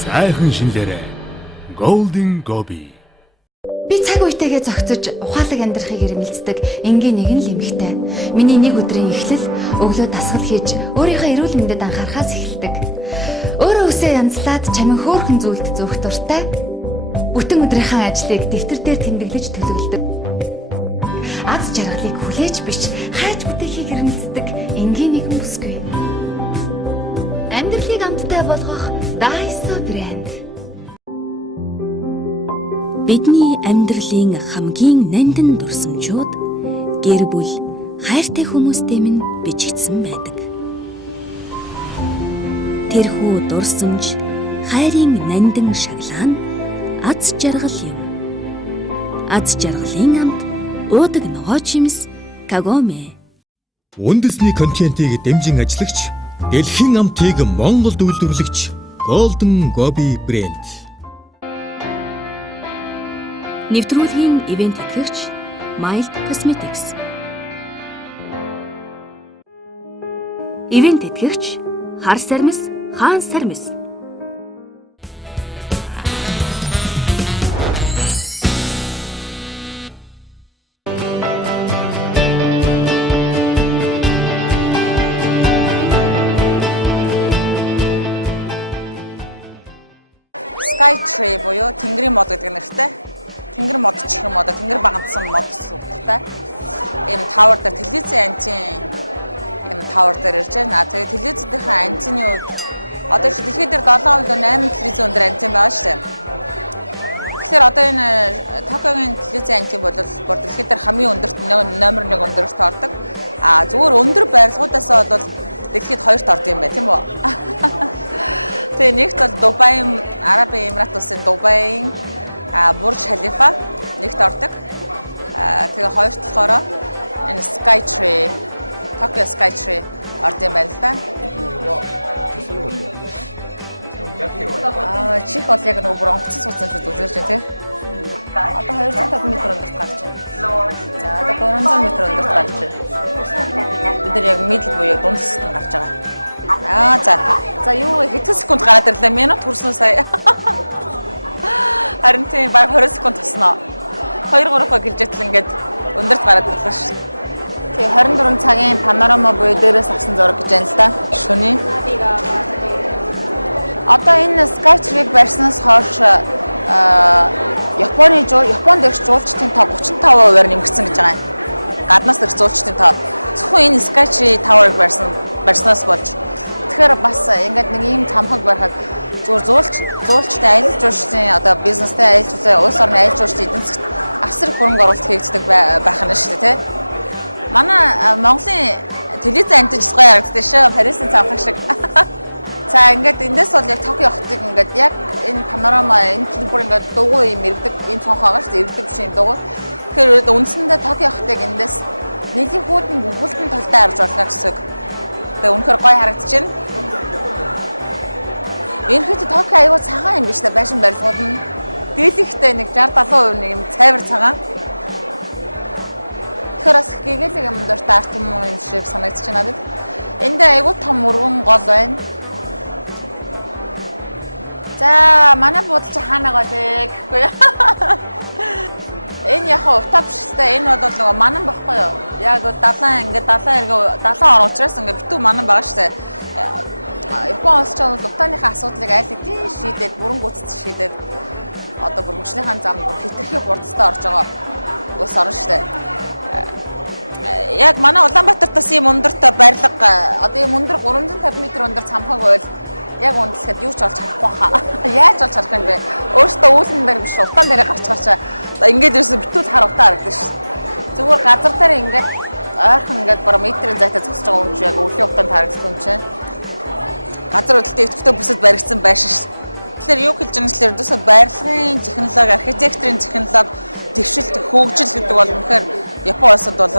сайхан шинлээрээ Golden Gobi. Би цаг үетэйгээ зогцож ухаалаг амьдрахыг эрмэлздэг энгийн нэгэн л эмэгтэй. Миний нэг өдрийн эхлэл өглөө дасгал хийж өөрийнхөө эрүүл мэндэд анхаарахаас эхэлдэг. Өөрөө үсээ янзлаад чамин хөөрхөн зүйлд зөөх дуртай. Бүтэн өдрийнхөө ажлыг дэвтэр дээр тэмдэглэж төлөвлөдөг. Аз жаргалыг хүлээж биш хайж бүтээхийг эрмэлздэг энгийн нэгэн бүсгүй. Амьдралыг амттай болгох Daiso брэнд. Бидний амьдралын хамгийн нандин дурсамжууд гэр бүл, хайртай хүмүүстэй минь бичигдсэн байдаг. Тэрхүү дурсамж, хайрын нандин шаглаа нь аз жаргал юм. Аз жаргалын амт уудаг ногоо чимс Kagome. Үндэсний контентийг дэмжин ажиллагч, дэлхийн амтыг Монголд үйлдвэрлэгч Golden Gobi брэнд. Нэвтрүүлгийн ивент тэтгэгч Mild Cosmetics. Ивент тэтгэгч Хар сармис, Хаан сармис. Sky Tree буюу тэнгэрийн мод гэдэг нэртэй. Тэнгэр мод ч юм одоо тэнгэр багцсан мод сувгтай. Ийм тавар дээр телевизийн антин ийм тавар дээр ирж байна. Тэгээ телевизийнхээ антины үед одоо чи дэлхийд дээр 7 8 телевизийн өндөр антин байгаа шүү дээ. Тэгэхээр одоо энэ Токиогийн телевизийн антин бол бүр дэлхийд дээр хамгийн өндөрт номер 1 өндөрт ордог. Зүгээр өндөр барилгуудаасаа бол дэлхийд 2-т ордог юм байна тийм үү? Тэгээ нэгт бол Дубайн, Арабын Эмират улсын Дубайн Бурж Халифа нэгт ордог. Тэгээ хоёрт болохоор энэ Sky Tree, Tokyo Sky Tree орд юм байна л да. Чих бол яг нэг бүр онгоцсон суудсан шүү дээ үлгэрч тийм. Одоо 250 м өндөрт гарч байна. За одоо 300 м өндөрт гарч байна. Бид нар яг middle буюу дунд хэсэгт гарч байгаа. За юу хэдэн секунд гараад ирлээ? Минут хүрсэн сая. Харин тийм баг 20 секунд тосноо. 2-3 гэлжэтэл ингээд өндөрт гараад ирлээ шүү. Тэгээ 24 цагийн панорама буюу дээрээс авсан зураг гэж байна л да. Шөнийн. Одоо энэ Sky Tree-г барьснаас хойш Японд ирэх жуулчдын тоо 35%-аар нэмэгдсэн гэж байгаа юм. Гаднаас ирэх жуулчдын тоо зөвхөн энэ Sky Tree Tower-ыг барьснаас болж. Тэгэхээр бас ингээд нэг ийм цамхаг барихад зүгээр зуулчтай аялал жуулчдын одоо бизнестэй аялал жуулчдын улс орны аялал жуулчдын эдийн засагт асар их хөрөнгө оруулалт хийгддэг байх нь шүү дээ, тий. Манай Монголын телевизэн антиж гоё харагддаг шүү, Парисын цамхаг шиг. За ингээд эндээс бол яг Токио хотыг ингээд яг энэ панорама энэ бүр ингээд дугуй юм ирдэг, энэ цонхоо байгаа шүү дээ, ирдэг биш юм дугуй. Тэгэхээр үндсэндээ Токио хотыг эндээс нэлийн хүүдэн бүхэлдэн толтой харж болно гэсэн үг. Тэгээ үнэхээр гоё харагдаж байна. Ерөнхийдөө Токио аягүй цагаан юм биш үү? Байшин барилгууд нь дийлэхтэй нэг 60-70% нэг юм цайвар цагаан. Тэгэхээр бас гэгээлэг юм дуртай арт юм шиг санагдаж байна надад. Энд аягүй том өргөн гол байна. За манай буудал чи хаана голээ гэхгүй юу? Энэ яг утапшилтай энэ бол нөгөө манан багхгүй юу? Яг далайн ингээд далайн орон учраас ингээд битүү манан байгаа штэ. Япон улс ч бол утааныхаа асуудлыг аль хэдийн шийдээд бүрэн гүйцэд шийдээд одоо бүр мөчнийхэн зам бүр хитрхи хурдтай орж байгаа улс орно штэ. Яг манай Улаанбаатартаас ийм өндөртэй барилга одоо ийм өндөр 350 м өндөр цамхаг байл яг үндэслэхэд юу ч олж харахгүй хаа. Яаж олж харах юм бэ? Өөртөө үүлэн дээр биш утаан дээр гарч ингээд ерөөсө битүүл хар утаа харагдаж ш. Зүгээр газар дээр ингээд ойрхон ингээд баруун метрийн зайтай зогсож байгаа юм чи яг өвлийн утаанд харагддаг юм чи. Газар хөдлөлтөд идэвхтэй бүсэд баригдсан байшин ш. Тэгэхээр юу хэлж байгаа нь ерөөсө барилгын технологи, архитектурын технологи, дэвшилт, хөгжил гэдэг бол үнэхээр Япон улсад бол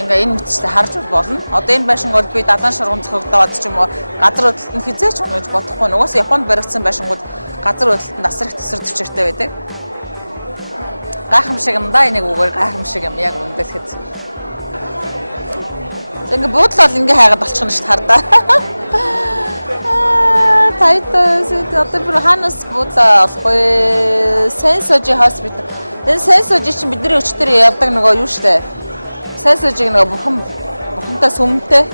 ингээ энэ мэтчтэй харж болно. Одоо энэ байшин бол би далайн шургуун зохиогдоод ч юм уу газар хөдлөлтөнд хизээч унаж бодохгүй. Угаас Японд баригдсан байшингууд газар хөдлөлтөнд асар их төсөр төвчөртэй байдаг. Гайхамшиг юм да энийг үгээр гайхамшиг юм яг үнэлэхэд. Ингээ буудлал ингээ хайгаад болчихно шүү дээ хардаа. тайта одоо бүр ханаас буудлаа болохгүй. Сенсожи хоспитал. Энэ сенсожи чинь бидний өчтөр явдаг нөгөө юу штэ. Сенсожиг нөгөө бурхантай сүмтэй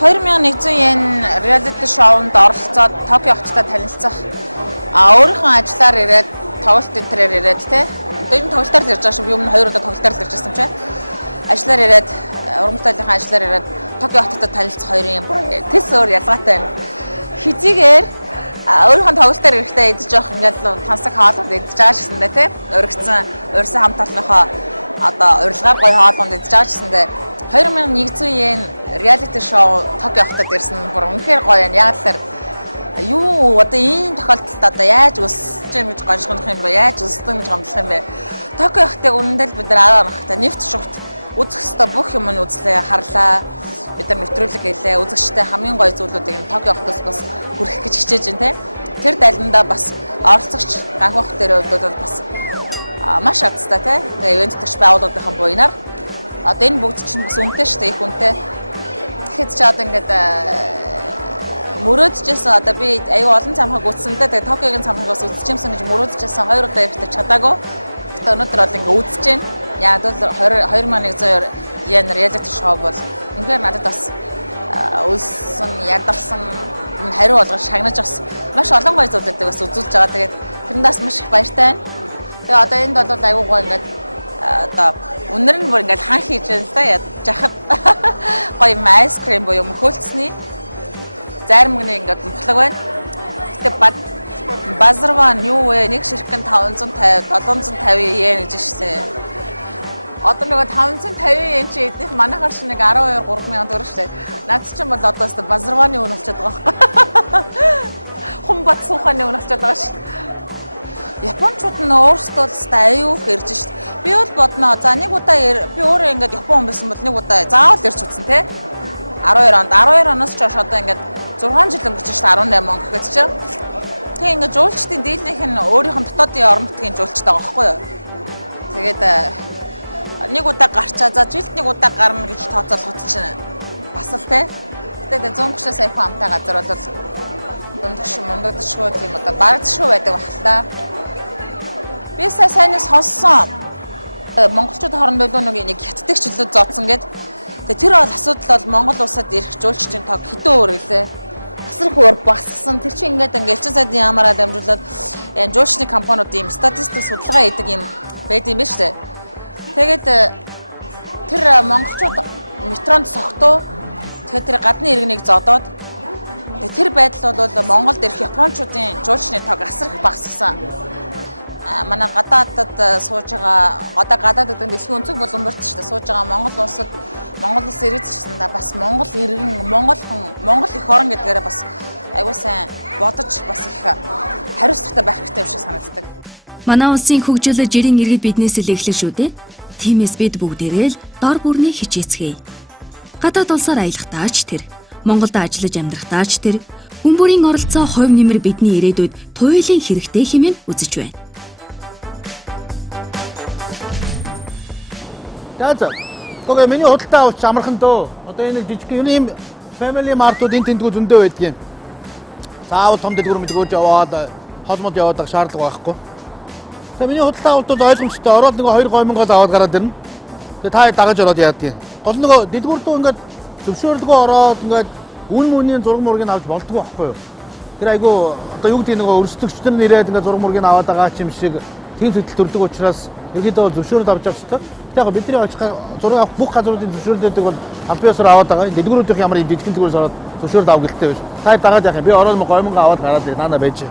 2100 yen reality show-нд оролцоод Токио хоттой танилцах. Өөрийнхөө ажлаар ирээд тоглолт энтрээр ирээд те. Одоо энэ тоглолтоор л ирж байгаа шүү. Би өмнө 2 удаа тоглолтоор л ирж байсан ч ажлаар ирээд урамтайлынхаа ажлаар ирээд Токио хоттой танилцах хоёрын юм бүр тэс өөр ялгаатай байна. Хизээгээр өөрийнхөө тоглолтоор ирэхдээ идэж явах ингээд тансаг хоолнд идэж байгаа гэсэндээ те. Өргөцсөн урьсан хамт олонхоо одоо урилгаар гоё хоолнд идэж байгаа гэсэндээ 2100 yen reality show Токио хотод ирсэн бүр үнэхээр гоё юм. Яг л юу одоо энэ тохиолдолд одоо яаж өсөж юм гэж гоншгох юм бэ? Яаж өсдөн гэж гомдлох юм бэ? Токио хотыг үнэндээ бид нар 10 хоногтой нэвт шугт үзэх ёстой бүх юм нь үзлээ, харлаа. Бид нар нэвтрүүлэг хийлээ. Үзэгчтэй хамгийн гоё зүйлүүдийг нь Токио хотоос бас хүргэх гэж хичээж байна те. Тэр дайландаа бас оролцогч Ганхүү хот дээр бол бас маш азтай те. Тэгээ ивент төгч байгууллагын буйнаар одоо энэ бүгд чинь бас үнэтэй шүү дээ, их үнэтэй. Тэгэхэд ч одоо ингээд мөрөөдчихсэн одоо би аюу олон цамхаг үзсэн л дээ. Токиогийн цамхаг бас үзчихсэн гэж мөрөөдчихсэн 2 удаа ирэхдээ чадаагүй. Гэтэ өнөөдөр бол ингээд үзэж байна. Яг бол 2100 yen reality show бол үнэхээр надад бас үлсэн, ядарсан, хариу болгож шагнаж бас маш олон гоё зүйлүүдийг бас үзүүлж байгаа. Тэгээд тэрэндээс маш их баяртай байна. Тэгээ одоо энд бол аюу гоё ингээд одоо өнөр нь бүр ингээд хаан хийж байна л да. Жахад гоё айскрим буюу мөхөлцсний зарим нэг ингээд мөхлөг байна. Гэтэ базарван юу вэ? Нэг ширхгэн 550, 750 yen гэж шээ. Одоо нэг 550 yen чи эднийх манайхаар шиг нэг 12 3000 төгрөг штэ. Наад чинь бол одоо өстө базарваны үн болчиход байгаа байхгүй. Хумбат сууханы үн болчиход байгаа ш. Япончууд нь өөрсдөө л аюу хэрж штэ. Би бол бодноо. За нэг удаа би өөрөө ингээд Япон хүн байсан бол нэг удаа заавал ирч үзсэн те. 12 онд 12 оноос ч хойш одоо ингээд 6 жил өнгөрч штэ 18 он гэхэд чи. Тэгээ ингээд жуулчдын дийлнийх нь өөрийнх нь дотоодын орон нутгийн жуулчтай байгаа байхгүй юу. Тэгээд нэг удаа гарчаа за жилд нэг удаа гарна гэж тооцоолоход чинь бас л те. Тэгээд 130 сая хүн амтай газар бол дундгш мундагшгүй тийм одоо барагдшгүй байдаг бахалаа. Би сайнаас сонссон. Монголчууд хоорондоо нэг хятадч чөлөө зодсон гэд. Тэгээ тэр бол асуудал бол Монгол улсад ирэх жуулчдын тог хэдэн өөр гэлээ. Асар их өөр багассан. Тэр чинь ингээд элчин сайдын ямаараа дамжуулаад жуулчны компаниуд ийм статистик судалгаа хийдэг юм байд юм байна шүү дээ. Тэгээд тэр монголчууд метронд согтуу. Тэгээд тэр гадны иргэнийг зодоод тэр байдал бол Монголд ирэх японочдын жуулчны тог асар их багассан. Манай гадаадд сууж байгаа одоо гадаад гэдэг дэлхийн өнцөг боломжтой шүү дээ. Сууж байгаа Монгол улсад Монгол улс ирээд чсэндээ бас Монгол иргэн Монгол их орн гэдгээрээ бас аягүй сайн бодож бас их хариуцлагатай байх хэрэгтэй юм шиг санагддаг. Манай улсын хөгжил жирийн иргэд биднээс л эхлэх шүү дээ. Тиймээс бид бүгдээрээ л дор бүрний хичээцгээе. Гадаад улсаар аялахдаач тэр, Монголд ажиллаж амьдрахдаач тэр, хүн бүрийн оролцоо хувь нэмэр бидний ирээдүйд туйлын хэрэгтэй хэмээн үзэж байна. За. Гоо миний худалдаа авч амархан дөө. Одоо энэ жижиг юм family mart-ууд энэ тэндгүү зөндөө байдаг юм. Заавал том дэлгүүр мэдгүүрж яваад холмод яваад шаардлага байхгүй. Тэгээ миний худалдаа авалт бол ойлгомжтой. Ороод нэг 2 гомонгол аваад гараад ирнэ. Тэгээ та дагаж ороод яадгийн. Гол нөгөө дэлгүүр дөө ингээд зөвшөөрлгөө ороод ингээд үн мөний зураг мургийг авч болдгоо байхгүй юу. Тэр айгу одоо юу гэдэг нөгөө өрсөлдөгчдөр нь ирээд ингээд зураг мургийг аваад байгаа юм шиг тийм сэтэл төрдөг учраас ерөөдөө зөвшөөрөл авч явах хэрэгтэй. Яг бидний очих зураг авах бүх газруудын зөвшөөрлөдөг бол аль биесээр аваад байгаа. Дэлгүүрүүдийн ямар жижигэн дэлгүүрээс ороод зөвшөөрөл авах гэлтэй биш. Та дагаад яах юм? Би ороод гомонго аваад гараад наана байж.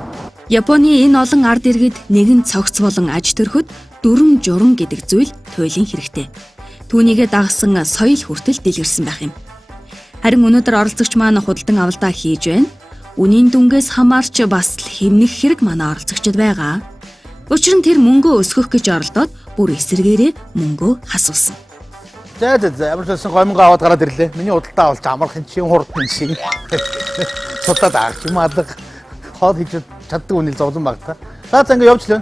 Японы энэ олон ард иргэд нэгэн цогц болон аж төрөхөд дүрм журам гэдэг зүйл туйлын хэрэгтэй. Түүнийгээ дагсан соёл хүртэл дэлгэрсэн байх юм. Харин өнөөдөр оролцогч маань худалдан авалдаа хийж байна. Үнийн дүнгээс хамаарч бас л хэмнэх хэрэг манай оролцогчд байгаа. Учир нь тэр мөнгөө өсгөх гэж оролдоод бүр эсэргээрээ мөнгөө хасуулсан. За ямар ч байсан гомонго аваад гараад ирлээ. Миний худалдаа авалт амархан чин хурдан шиг. Судаад аач юм алга. Хоол хийж чаддаг үнэл зовлон багтаа. За ингэ явж лээ.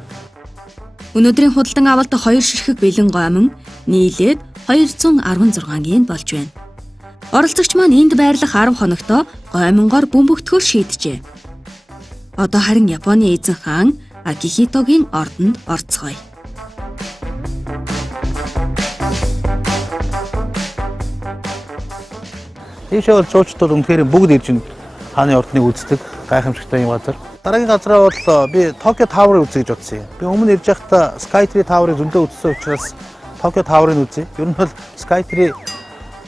Өнөөдрийн худалдан авалт 2 ширхэг бэлэн гомон нийлээд 216 yen болж байна. Оролцогч маань энд байрлах 10 хоногтоо гомонгоор бөмбөгтгөр шийджээ. Одоо харин Японы эзэн хаан Акихитогийн ордонд орцгоё. Тийшээ бол жуучдууд үнэхээр бүгд ирж хааны ордныг үздэг гайхамшигтай юм газар. Дараагийн газараа бол би Токио Тауэрыг үзье гэж бодсон юм. Би өмнө ирж байхдаа Skytree Tower-ыг зөндөө үзсэн учраас Токио Тауэрыг үзье. Ер нь бол Skytree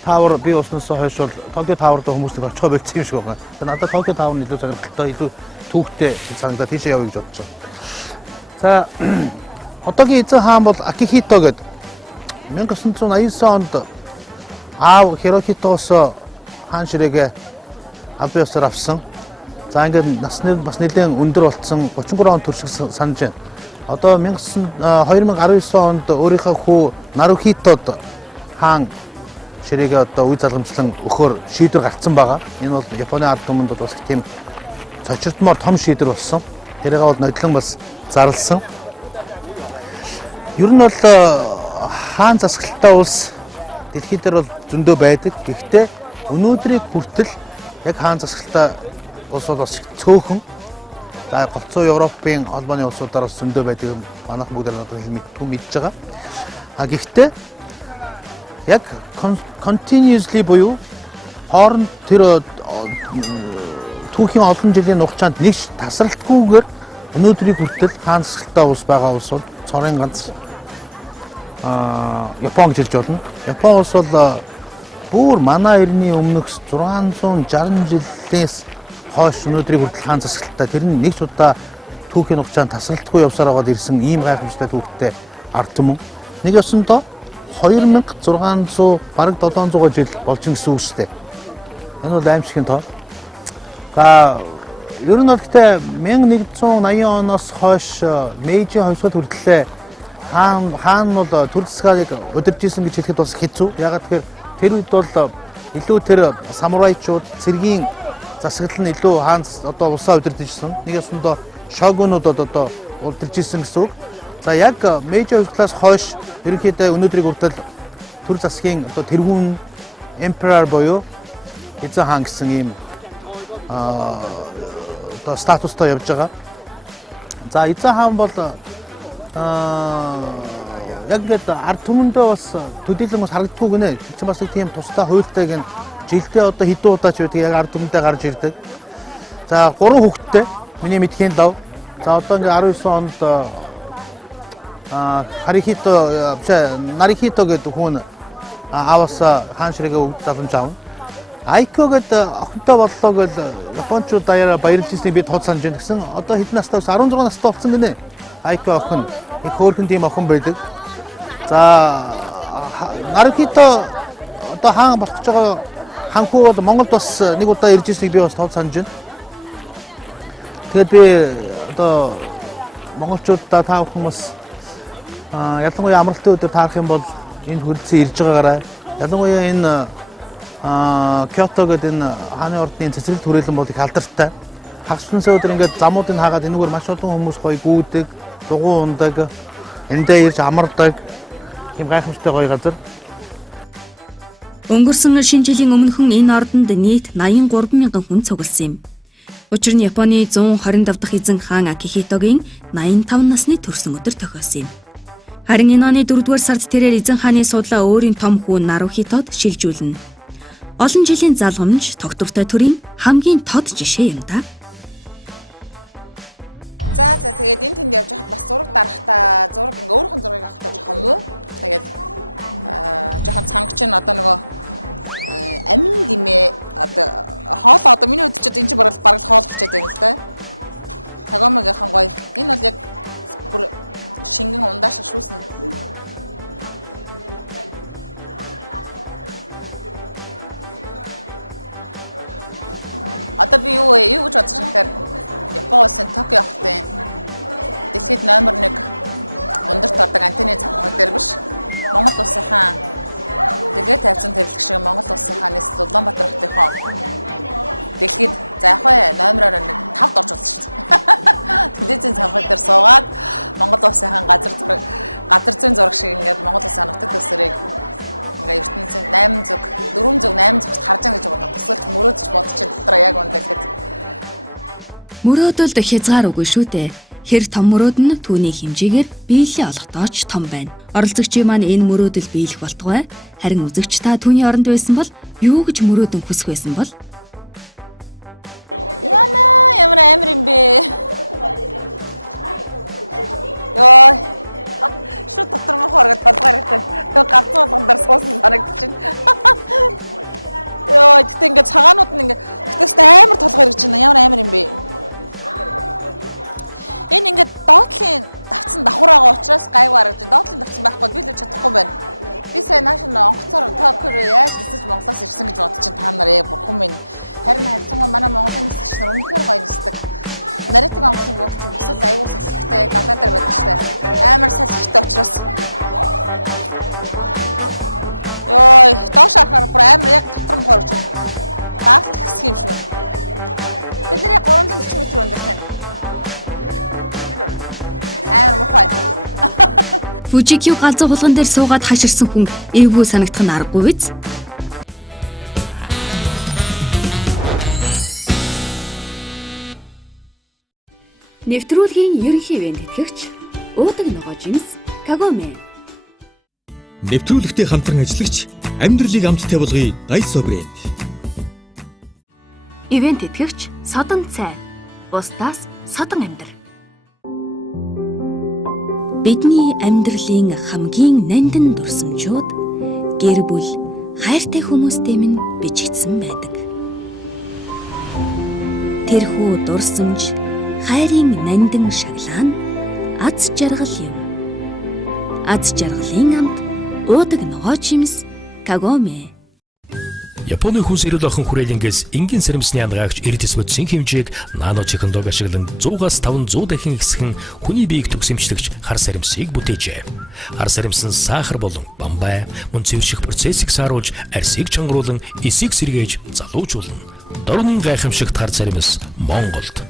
Tower би уснаас хойш бол Токио Tower доо хүмүүс нэг очихоо болчихсон юм шиг байна. Надад Токио Tower нь илүү сонирхолтой, илүү түүхтэй санагдаад тийшээ явъя гэж бодож байна. За одоогийн эзэн хаан бол Акихито гэдэг 1989 онд аав Хирохитоос хаан ширээгээ албан ёсоор авсан. За ингээд насны бас нэлээд өндөр болсон 33 он төршиг санаж байна. Одоо 2019 онд өөрийнхөө хүү Нарухитод хаан ширээгээ одоо үе залгамжлан өгөхөөр шийдвэр гаргасан байгаа. Энэ бол Японы ард түмэнд бас их тийм цочирдмоор том шийдвэр болсон. Тэрийг бол нодлон бас зарласан. Ер нь бол хаан засаглалтай улс дэлхийд дээр бол зөндөө байдаг. Гэхдээ өнөөдрийг хүртэл яг хаан засаглалтай улс бол бас цөөхөн. За голцоо Европын холбооны улсуудаар бас зөндөө байдаг. Манайх бүгд мэдж байгаа. Гэхдээ яг continuously буюу хооронд тэр түүхийн олон жилийн хугацаанд нэгч тасралтгүйгээр өнөөдрийг хүртэл хаан засаглалтай улс байгаа улс бол цорын ганц Япон гэж хэлж болно. Япон улс бол бүр манай эртний өмнөх 660 жилээс хойш өнөөдрийг хүртэл хаан засаглалтай тэр нь нэг ч удаа түүхийн хугацаанд тасралтгүй явсаар байгаад ирсэн ийм гайхамшигтай түүхтэй ард түмэн. Нэг ёсондоо 2600 бараг 700 жил болж гэсэн үг шүү дээ. Энэ бол аимшигын тоо. За ер нь бол гэхдээ 1180 оноос хойш Мэйжийн хувьсгал хүртлээр хаан бол төр засгааг удирж исэн гэж хэлэхэд бас хэцүү. Ягаад тэгэхээр тэр үед бол илүү тэр самурайчууд цэргийн засаглал нь илүү хаан одоо улсаа удирж исэн. Нэг ёсондоо шогунуудад одоо удирж исэн гэсэн үг. За яг Мэйжийн хувьсгалаас хойш ерөнхийдөө өнөөдрийг хүртэл төр засгийн одоо тэргүүн emperor буюу эзэн хаан гэсэн ийм одоо статустай явж байгаа. За эзэн хаан бол яг ингээд ард түмэндээ бас төдийлөн бас харагддаггүй гинэ. Чи бас нэг тийм тусдаа хуйлтайг нь жилдээ одоо хэдэн удаа ч байдаг яг ард түмэндээ гарч ирдэг. За 3 хүүхэдтэй миний мэдхийн лав. За одоо ингээд 19 онд Нарихито гэдэг хүн аваас хаан ширээгээ өгд давж аав. Айко гэдэг охинтой боллоо гэж Япончууд даяараа баярлж ирснийг би тод санаж байна гэсэн. Одоо хэдэн настай 16 настай болсон гинэ. Айко охин их хөөрхөн тийм охин байдаг. За Нарихито одоо хаан болох гэж байгаа ханхүү бол Монголд бас нэг удаа ирж ирснийг би бас тод санаж байна. Тэгээд би одоо монголчуудаа та бүхэн бас ялангуяа амралтын өдөр таарах юм бол энэ хөлцөө ирж байгаарай. Ялангуяа энэ Кёто гэдэг энэ хааны ордны цэцэрлэг хүрээлэн бол их алдартай. Хагас сүнсээ өдөр ингээд замуудыг хаагаад энэгээр маш олон хүмүүс гоё гүйдэг, дугуй ундаг, эндээ ирж амардаг. Тийм гайхамшигтай гоё газар. Өнгөрсөн шинэ жилийн өмнөхөн энэ ордонд нийт 83,000 хүн цугласан юм. Учир нь Японы 125 дахь эзэн хаан Акихитогийн 85 насны төрсөн өдөр тохиосон юм. Харин энэ оны 4-р сард тэрээр эзэн хааны судлаа өөрийн том хүү Нарухитод шилжүүлнэ. Олон жилийн залгамж тогтвортой төрийн хамгийн тод жишээ юм да. За тэгээд энэ тэнд явж хахад бас зураг дарахтаа зураг ингээ өөрийнхөө зургийг авахтаа жоохон муу. Тэгээд жоохон цангч нь одоо нөгөө амин димээ одоо хоол одоо миний хувьд ч одоо энэ чинь бараг хоол болчиход байна л да. Тагомогийнхан гоё. Энэ бол яг бүр шингэн ундааш шүүснэ. Одоо би юу гэж бодож байгаа хэрэг Япон улсын Токио хотын дэлхийд номер 1 өндөрт ордог антенны цамхаг дээр биш Монгол улсынхаа дэгээ тавьсан тэрлэг шиг Монгол улсынхаа нэс Улаанбаатар хотынхоо дэлхийд за яг номероор 5-д орж болсон шүү дээ. Телевизийн цамхаг дээр суугаад Монгол улсынхаа газар зүйн зураг шиг ингээд Монгол улсын нутаг дэвсрийг ингээ ертөнцийн 400 800-т харж байгаа гэж бодоод тусалж мөрөөдөж бодож чинь дотроо яг ундаг гэхэд Мөрөөдөлд хязгаар үгүй шүү дээ. Хэр том мөрөөд нь түүний хэмжээгээр биелэлээ олохдоо ч том байна. Оролцогчийн маань энэ мөрөөдөл биелэх болтугай. Харин үзэгч та түүний оронд байсан бол юу гэж мөрөөдөн хүсэх байсан бол? Яна ямар амир юм бэ? Йоо. Шууд дотор мөн хоргод толгойр гэж. Галзуу болгон дээр суусан санагдаж байна. Йоо, тэгтээ ингээд цагаанууд нь ингээд тэгтээс амар толгойр гэж байна. Ямар амир юм бэ? Энэ ингээд доотлын давцсан давхар байгаа учраас гайваар гэж. Доотлын давцсан байхгүй би л чадахгүй байна. Би сая нааш нь онгоцоор Токио руу яаж нисэж Монголоос ирсэн гэж бодож чинь та нар бурхан минь. Харин харьцангуй манай Монголын нисгч нар үнэхээр гоё нисдэг. Нарийнтыг онгоцыг өгч бусад аюул салхитай далаа дээр байдаг штэ. Амар салхитай учраас. Йой, доош харахаар бүр амар яг дотор мохор гэж байна. Даалт хэсэг юм шиг байна. Бид нар яг 340 м өндөр тань. Амар мохой. Фужикю галзуу хулган дээр суугаад хаширсан хүн эвгүй санагдах нь аргагүй биз? Нэвтрүүлгийн ерөнхий ивент тэтгэгч Уудаг ногоо жимс Кагоме. Нэвтрүүлэгтээ хамтран ажиллагч амьдралыг амттай болгоё Дайсо брэнд. Ивент тэтгэгч Содон цай. Бусдаас содон амьдрал. Бидний амьдралын хамгийн нандин дурсамжууд гэр бүл, хайртай хүмүүстэй минь бичигдсэн байдаг. Тэрхүү дурсамж, хайрын нандин шаглаа нь аз жаргал юм. Аз жаргалын амт Уудаг ногоо жимс Кагоме. Японы хүнс эрүүл охин хүрээлэнгээс энгийн сэрэмсний ангаагч эрдэс бодсын хэмжээг нано чихэндог ашиглан 100-аас 500 дахин ихсгэн хүний биеийг төгсөмжлөгч хар саримсыг бүтээжээ. Хар саримс нь сахар болон бамбай, мөн цэвэрших процессыг сааруулж, арсыг чангаруулан, эсийг сэргээж залуужуулна. Дорн гайхамшигт хар саримс Монголд.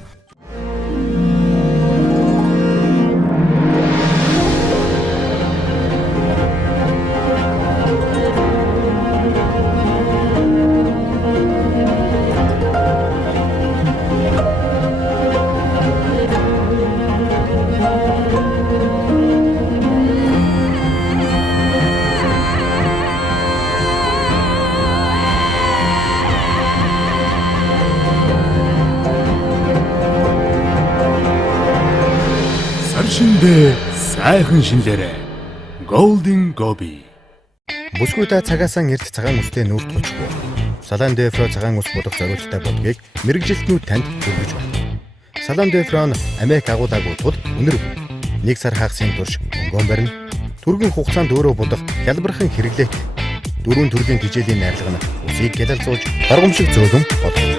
Шиндээ сайхан шинлээрээ Golden Gobi. Бүсгүйдэ цагаасан эрт цагаан үстэй нүүрт хүчгүй. Салон дефро цагаан ус бодох зориулттай бодгийг мэрэгжилтнүүд танд хүргэж байна. Салон дефрон Америк агуулаагүй тул өнөр нэг сар хагасын турш өнгөн барина. Түргэн хугацаанд өөрөө бодох хялбархан хэрэглээ. Дөрвөн төрлийн тижээлийн найрлага нь усыг гялалзуулж хоргомшиг зөөлөн болгоно.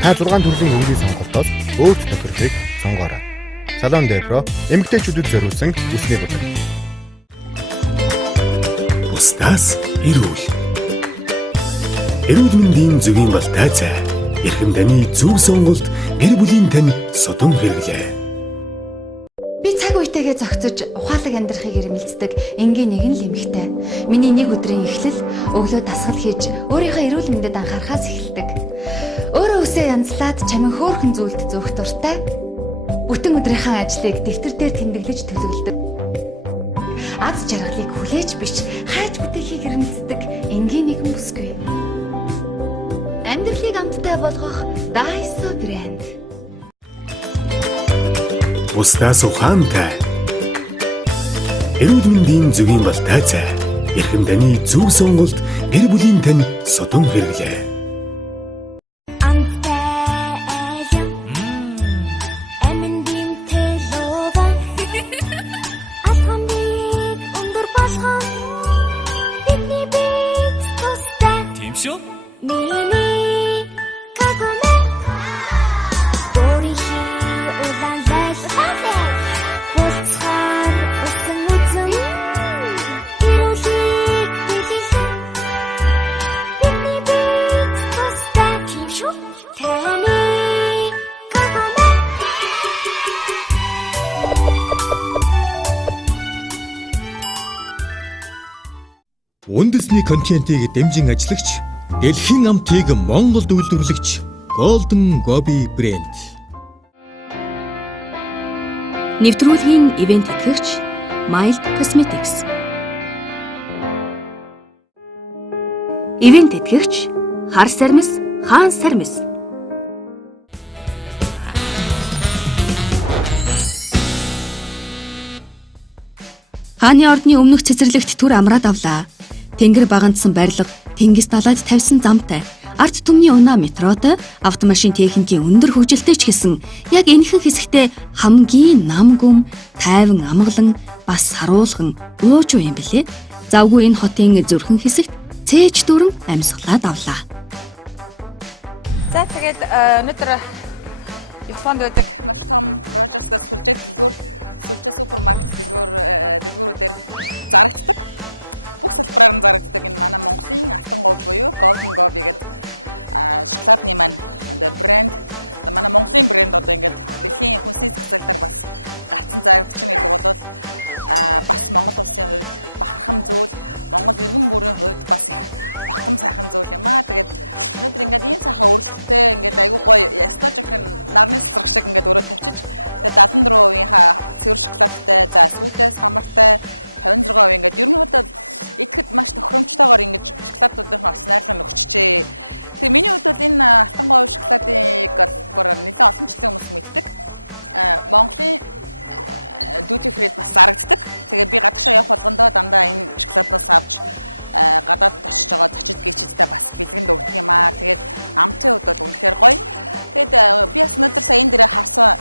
Та 6 төрлийн үеийн сонголтоос өөрт тохирлыг сонгоорой. Салон дефро эмэгтэйчүүдэд зориулсан үсний бодог. Бусдаас эрүүл. Эрүүл мэндийн зөвийн бал тайцаа. Эрхэм даны зөв сонголт гэр бүлийн тань содон хэрэглээ. Би цаг үетэйгээ зогцож ухаалаг амьдрахыг эрмэлздэг энгийн нэгэн л эмэгтэй. Миний нэг өдрийн эхлэл өглөө дасгал хийж өөрийнхөө эрүүл мэндэд анхаарахаас эхэлдэг. Өөрөө үсээ янзлаад чамин хөөрхөн зүйлд зөөх дуртай. Бүтэн өдрийнхөө ажлыг дэвтэр дээр тэмдэглэж төлөвлөдөг. Аз жаргалыг хүлээж биш, хайж бүтээхийг эрмэлздэг энгийн нэгэн бүсгүй. Амьдралыг амттай болгох Daiso брэнд. Бусдаас ухаантай. Эрүүл мэндийн зөвийн бал тайцаа. Эрхэм даны зөв сонголт гэр бүлийн тань содон хэрэглээ. Үндэсний контентийг дэмжин ажиллагч дэлхийн амтыг Монголд үйлдвэрлэгч Golden Gobi брэнд. Нэвтрүүлгийн ивент тэтгэгч Mild Cosmetics. Ивент тэтгэгч Хар сармис, Хаан сармис. Хааны ордны өмнөх цэцэрлэгт түр амраад авлаа. Тэнгэр багандсан барилга, тэнгис далайд тавьсан замтай, арт түмний унаа метрод, автомашин техникийн өндөр хөгжилтэй ч гэсэн яг энэхэн хэсэгтээ хамгийн нам гүм, тайван амгалан, бас харуулхан уужуу юм билээ. Завгүй энэ хотын зүрхэн хэсэгт цээж дүрэн амьсгалаад авлаа. За тэгээд өнөөдөр Японд байдаг маш том Rogers-гаас сүлжээ дэлгүүр, сүлжээ супермаркет дэлгүүрүүдээр зарагддаг. Бүх салбараар нь зарагддаг энэ манай Монголын алтан говь буюу Golden Gobi гэдэг шоколадны маань брэнд. Манай Монголын брэнд одоо ингээд дэлхийн хүнсний зах зээл дээр бас гацсан зарагдчихна гэдэг бол бас Монгол улсын хувьд бахархам зүйл, Монгол иргэн бүрийн хувьд бас их бахтам сайхан зүйл юм аа. Тэгээд өнөөдөр ингээд ийм сайхан өөрчлөлттэй ингээд айгүй гоё ястажийн нарны цэцэрэг шиг ингээд өөрөө тавьчих. Тэгээд 74% цэвэр шоколадтай, за сүүтээс хамартай 56% ингээд ер нь бол идэхэд маш тохиромжтойгоор ингээд шоколадуудын орс найрлагыг өгчжээ. Тэгээ миний хувьд бол энэ алтан говь шоколадыг бүр нэлээд олон жилийн хүмүүс мэддэг. Монголын duty free бас зарагддаг. Тэгээ би гадагшаа явах болгондоо дандаа энэ шоколаднаас авч гадаад очиж байгаа зочид гээчдтэй бас бэлгэнд өгдөг юм аа. Тэгээд амтын хувьд бол үнэхээр гоё. Тэгээд би бас өнөөдөр сая энэ дээрээ харсан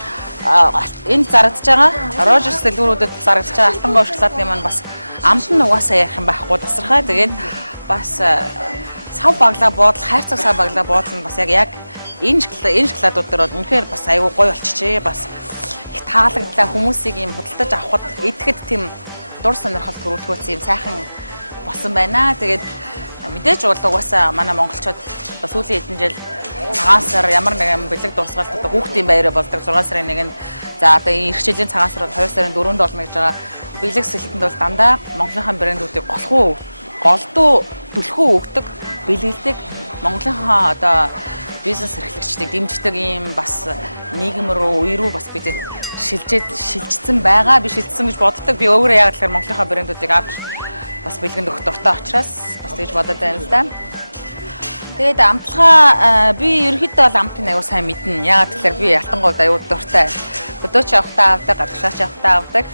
энэ зарагдж байгаа Rogers дэлгүүрүүдэд зарагдж байгаа алтан говь шоколадны маань бас амт нь угаасаа ярих юм байхгүй тасархай. Тэгээд бас сав баглаа буудал, хайрцаг сав баглаа буудал нь бас яг энэ шоколадууд дээр бол үнэхээр бас айгүй гоё болчихжээ. Бас их таалагдлаа хүмүүсийг юм худалдаж авахд идэхэд тийм дур сонирхол төрүүлэх юм сайхан болсон байна. Тэгээд мэдээж угаасаа манай монголчууд одоо сүүлийн хэдэн жил цагаан сар ямар нэгэн бэлэг дуусгалт одоо хүүхдийн байраа болдог 6 сарын 1-нд за одоо энэ эх жилийн цагаан сар 2 сарын 4-нд болно гэж байгаа бэлэг сэлтэнд бол дандаа Монголынхаа брэндүүдийг голдуу дүлхүү өгдөг, бэлгэлдэг Монголынхаа одоо бизнес эрхлэгчдийг дэмждэг ийм бас нийгэм рүү, үе рүү бас бид шилжсэн байгаа. Би шилжсэн гэж боддог. Би өөрөө яг л Монголынхаа брэндүүдийг авч бас бэлгэнд өгөх дуртай учраас бас тэгж бодоод байна л да. Тэгээд амтлагаа би ерөөхдөө бол амтыг аягүй сайн мэднэ. Яагаад тэгэхээр би алтан говьд аягүй дуртай. Өдөөч явахтаа авдаг, гадагшаач явахтаа авдаг.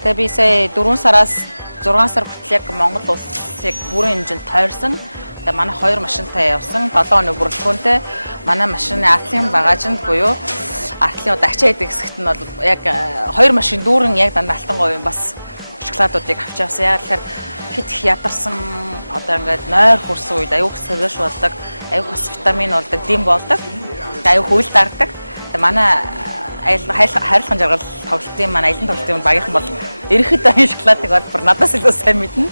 Тэгээд би сая 4 сараас 6 сар хүртэл яг Монгол улсыг бүрэн хэмжээнд тойрсон. Тэгээд манай 2 машинтай явсан. 7 хоног бүрэлдэхүүнтэй манай машины артлын багажинд буюу артлын одоо ачаа идэг хэсэгт нь бол яг 2 машин дүүрэн яг дандаа алтан говийн бас шоколадуудыг авч явсан. Яг тэгэхээр хит их ядарсан одоо ингээд нойр хурсан үед аюух сэргэш болдог, аюух бас витамин болдог, дэм болдог. Аюух үйл дардаг. Тэгээ манай хайрлахын жаргал тоглолтын маань аялын тоглолтын багийнхан бол ерөөхдөө энэ шоколадыг бол надаас илүү сайн мэднэ.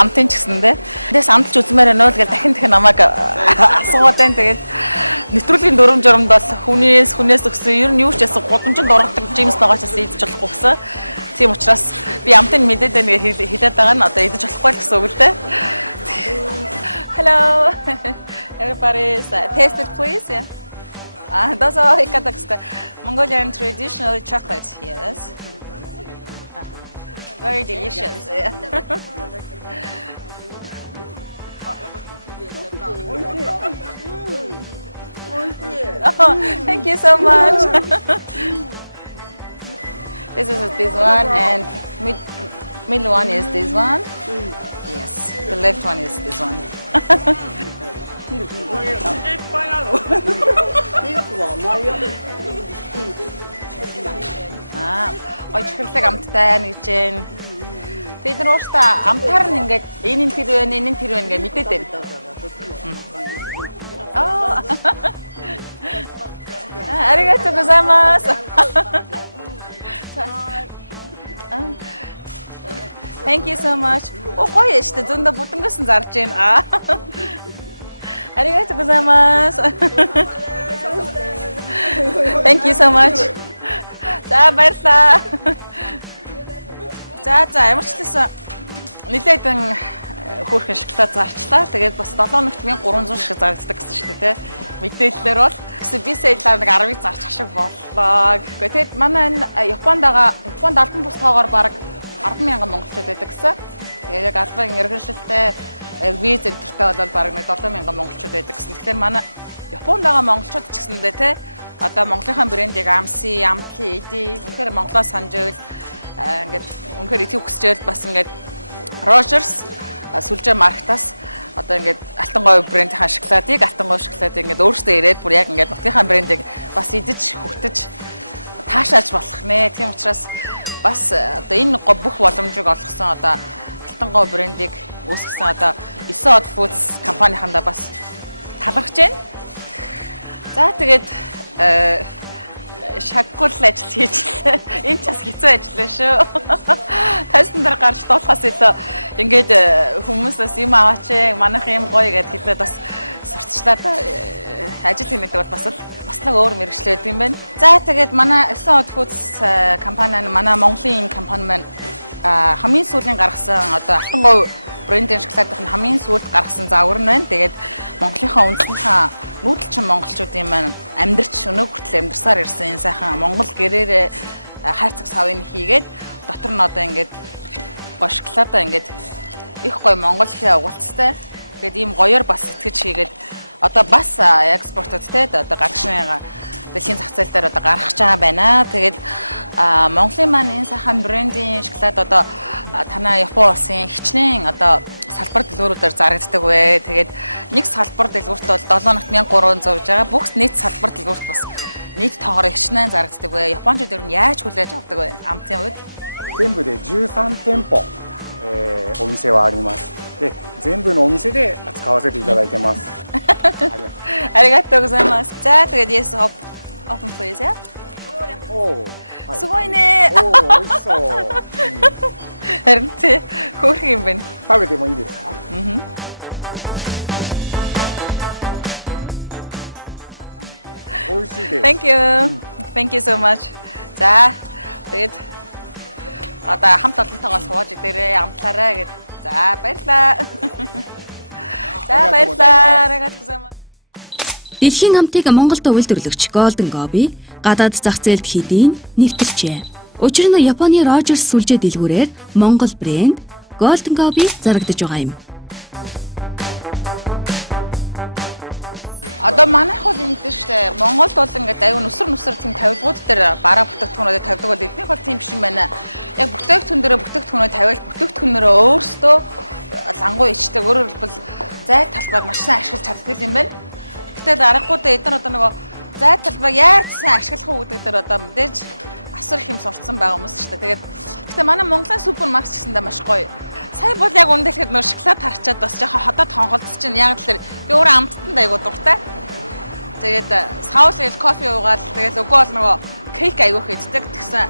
Амтын ч гэсэндээ. Тэндээс амталж үзмээр байна уу гэж дахин намайг асуугаад байна. Тэгээд нэвтрүүлгийн дүрм журамд бол хүнээс өгсөн ер нь юу ч яасан гудамжинд ургадаг Джеймс ногооч бас идэж болохгүй гэсэн. Тийм учраас би амтыг мэдээд байна гэж хэлээд байгаа нь одоо идэж болохгүй л гэсэн үг л дээ. Hello everybody, taste it please. Yeah. Those are Mongolian traditional chocolate. Yes. Very delicious. Yeah. Oh, thank you so much. This is this one, and middle one is this one. Yes, the left one is this one. Ойчхлэг амттай нэгж जैन. Бид нар ууштай амтаар нь ингээд энэ тэр байна, энэ тэр байна гэж мэдээд байна. Аа. Аригато гозаймасу. Thank you so much. Гоё шүү дээ. Зөндөө бүдэнгээс нь зарж байна. Аригато гозаймасу. Thank you so much. За баярлалаа. За ямар ч лсэн нэлээдэн хөөрхөн шоколад зарчлаа. Тэгээд бас 7 өнөخت 1300 шиг зарагддаг гэсэн шүү дээ, тэ. мэдээлэлээр бол гэсэн би сая нэг 10-ыг зарч ашиг боллоо гэхгүй. Тэгээд манай энэ Японд албан бус тоогоор бараг 10,000 монголчууд байдаг гэсэн. Тэгээд яг албан иргэншилтэй виз энтертэй бол бараг нэг 7,000 монголчууд байдаг гэсэн. Тэгэхээр манай Японд байгаа монголчууд ч гэсэндээ те одоо Монголынхаа брендийг амси, амтли, эди үнэхээр Монголоо санаж ивэл ингээд үнэхээр итгэх хүсчээл бас ингээд Rogers сүлжээ маркетаас одоо ингээд Алтан говь брендийн шоколадыг Алтан говь шоколадыг ингээд өөрсдөө ирээд бүр яг ингээд нутгийнхаа брендийг бас идэж хөгтөж таашааж болох нэ. Тийм учраас бас одоо энэ бүх боломжийг олгосон одоо Алтан говь брендийг үүсгэсэн одоо E7 Foods компанийнхандаа бас талархаж байна. За тэгээд шаггуул ажил хийжлээ. Энэ ч бас хэцүү ажил шүү. Тайсан дээр гарч дуулахаас илүү ингээд хүмүүсээс юм аваач, манайх юм гоё гэд хэлээд бас сурталчлаад ажил хийдэг бол бас нэг өөр мэргэжил байдаг юм байна. За тэгээд манай E7 Foods компани манай Монголын энэ компани маань хамгийн сүүлийн гаргасан одоо Алтан говь брендийн шоколадын хамгийн сүүлд гаргасан заавар нь байна. Тэгээд Монголынхаа үндсийнхаа нүүдэлчин монголчуудын маань амьдарч өнөө хүртэл амьдарсаар ирсэн энэ сайхан Монгол гэрээрээ хайрцаг савыг хийгээд дотор нь одоо ингээд гоё шоколадаа ингээд их гоё монгол хээ угалцтай. Тэгээд ийм гоёор бас сэтгэж хийгээд одоо бас экспортод те одоо гадагшныгаа дэлхийн зах зээл дээр одоо гаргаж байгаа байна. Тэгээд Монголын маань энэ сайхан брендийн шоколад одоо танаа Япон улсын хичнээн одоо салбар дэлгүүрүүдээр зарагддаг вэ. Тэгээд нэг салбар дэлгүүрт бол 7 нот 1300 гэж байгаа. Бүх нийт салбар дэлгүүрт бас нийт тоогоор хичнээн зарагддаг вэ. Япончууд ер нь яаж хүлээж авдаг вэ? Амтын үед 全部で13店舗、お店はあります。で、全部のお店で扱わせていただいてます。ありがとうございます。じゃあ、yes, open please, yeah? すごいね。美味しそう。食べてもいいですか？美味しいです。Thank you. Thank you so much. За, тэгээд одоо хамт олонтойгоо сууж идээрээ амтлаарай гэж. За, баярлалаа. За, баярлалаа. Аригато гозаймас. Дэлхийн хамтыг Монголд үйлдвэрлэгч Golden Gobi гадаад зах зээлд хэдийн нэвтэрчээ. Учир нь Японы Rogers сүлжээ дэлгүүрээр Монгол брэнд Golden Gobi зарагдаж байгаа юм. Одоо манайх бол ингэдэж штэ. Монголд бол ингээд аюу нүсэр тийм тавилгууд дээр бараа бүтээгдэхүүнүүдэд тавьдаг бол эднийх бол тийм биш юм байна. Яг бүтээгдэхүүн дээр бүтээгдэхүүнөө тавиал бүтээгдэхүүнээрээ өөрсдөө лангуу ичдэг. Өөрөөр хэлбэл зай талбайг маш сайн ашиглаж чаддаг юм байна. Гэтэл аргагуудаа эдгээр одоо нөгөө зай талбайг яаж сайн ашиглах уу гэдэг дээр одоо мэдээж асар их юм сурцсан байгаа хүмүүс шүү дээ. Тэгээд гэтээ манай Монголын супермаркет гэсэндээ маш гоё. Сая бол яг үнэхээр нөө шоколад харчаад бас жоохон ходоод хонголцож чинь яг л би өөрөө амттанд айгуу дуртай. Тэгээд саул ил кофе уугаад тэгээд үгүй бол нөгөө кейк айгуу хийдэг. Тэгсэн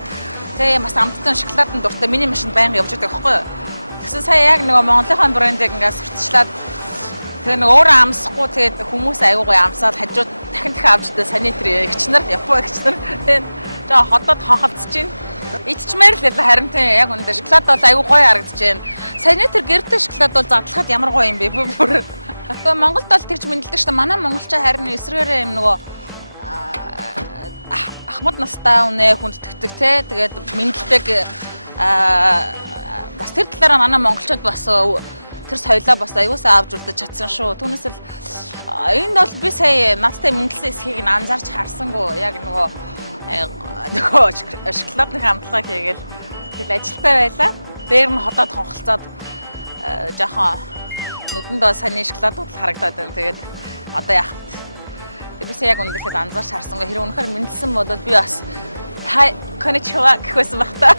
тэгээд бас амттан шоколадын дуртай миний машинд байнга явж байгаа байхгүй юу. Тэгсэн сая яг нөгөө Монголынхаа брендийг ингээд сурталчлаад тэгээд нөгөө өөрөө амсахгүй тэгээд хүмүүс айгуу гоё амсаад хажууд дахин авч дэ санитри эгчнэр Япон эгчнэр тэгээд жоо ходоод хонголцож чинь идчмээр л харин тийм яг үндэ шоколад бол аюу гоё харагдаж байна. Санитар гэрдээ шоколад бол задлахад ямар гоё юм бэ? Бүр. Одоо Монголд бол тэгж мэдлдэг шүү дээ. Манай монголчууд харин эсрэгээрээ юм нөгөө ахмад настай үнэ хүндтгэдэг те. Тэгээд мэдлдэг бас тэр талаараа манай монголчууд бас тэр соёлоо бас аюусаа авч үлдэж чадсан шүү. Түүнээс л энэ бол би сая надтай мэдлсэн эсхийг нь анзаарч харсангүй. Яг нөгөө шоколадны хамтлага хийгээл тэгэл ажилтаа байлаа. Дээр нь ходоод хонхолцоод жоохон нүдэнд бас саний шоколадууд харагдаад байна. Тэгээд одоо яах вэ? Би яг үнэхээр анзаарч харсангүй. Хэрэг үнэхээр мэдлсэн бодоод би бас хай коничва гэхсэн баг та.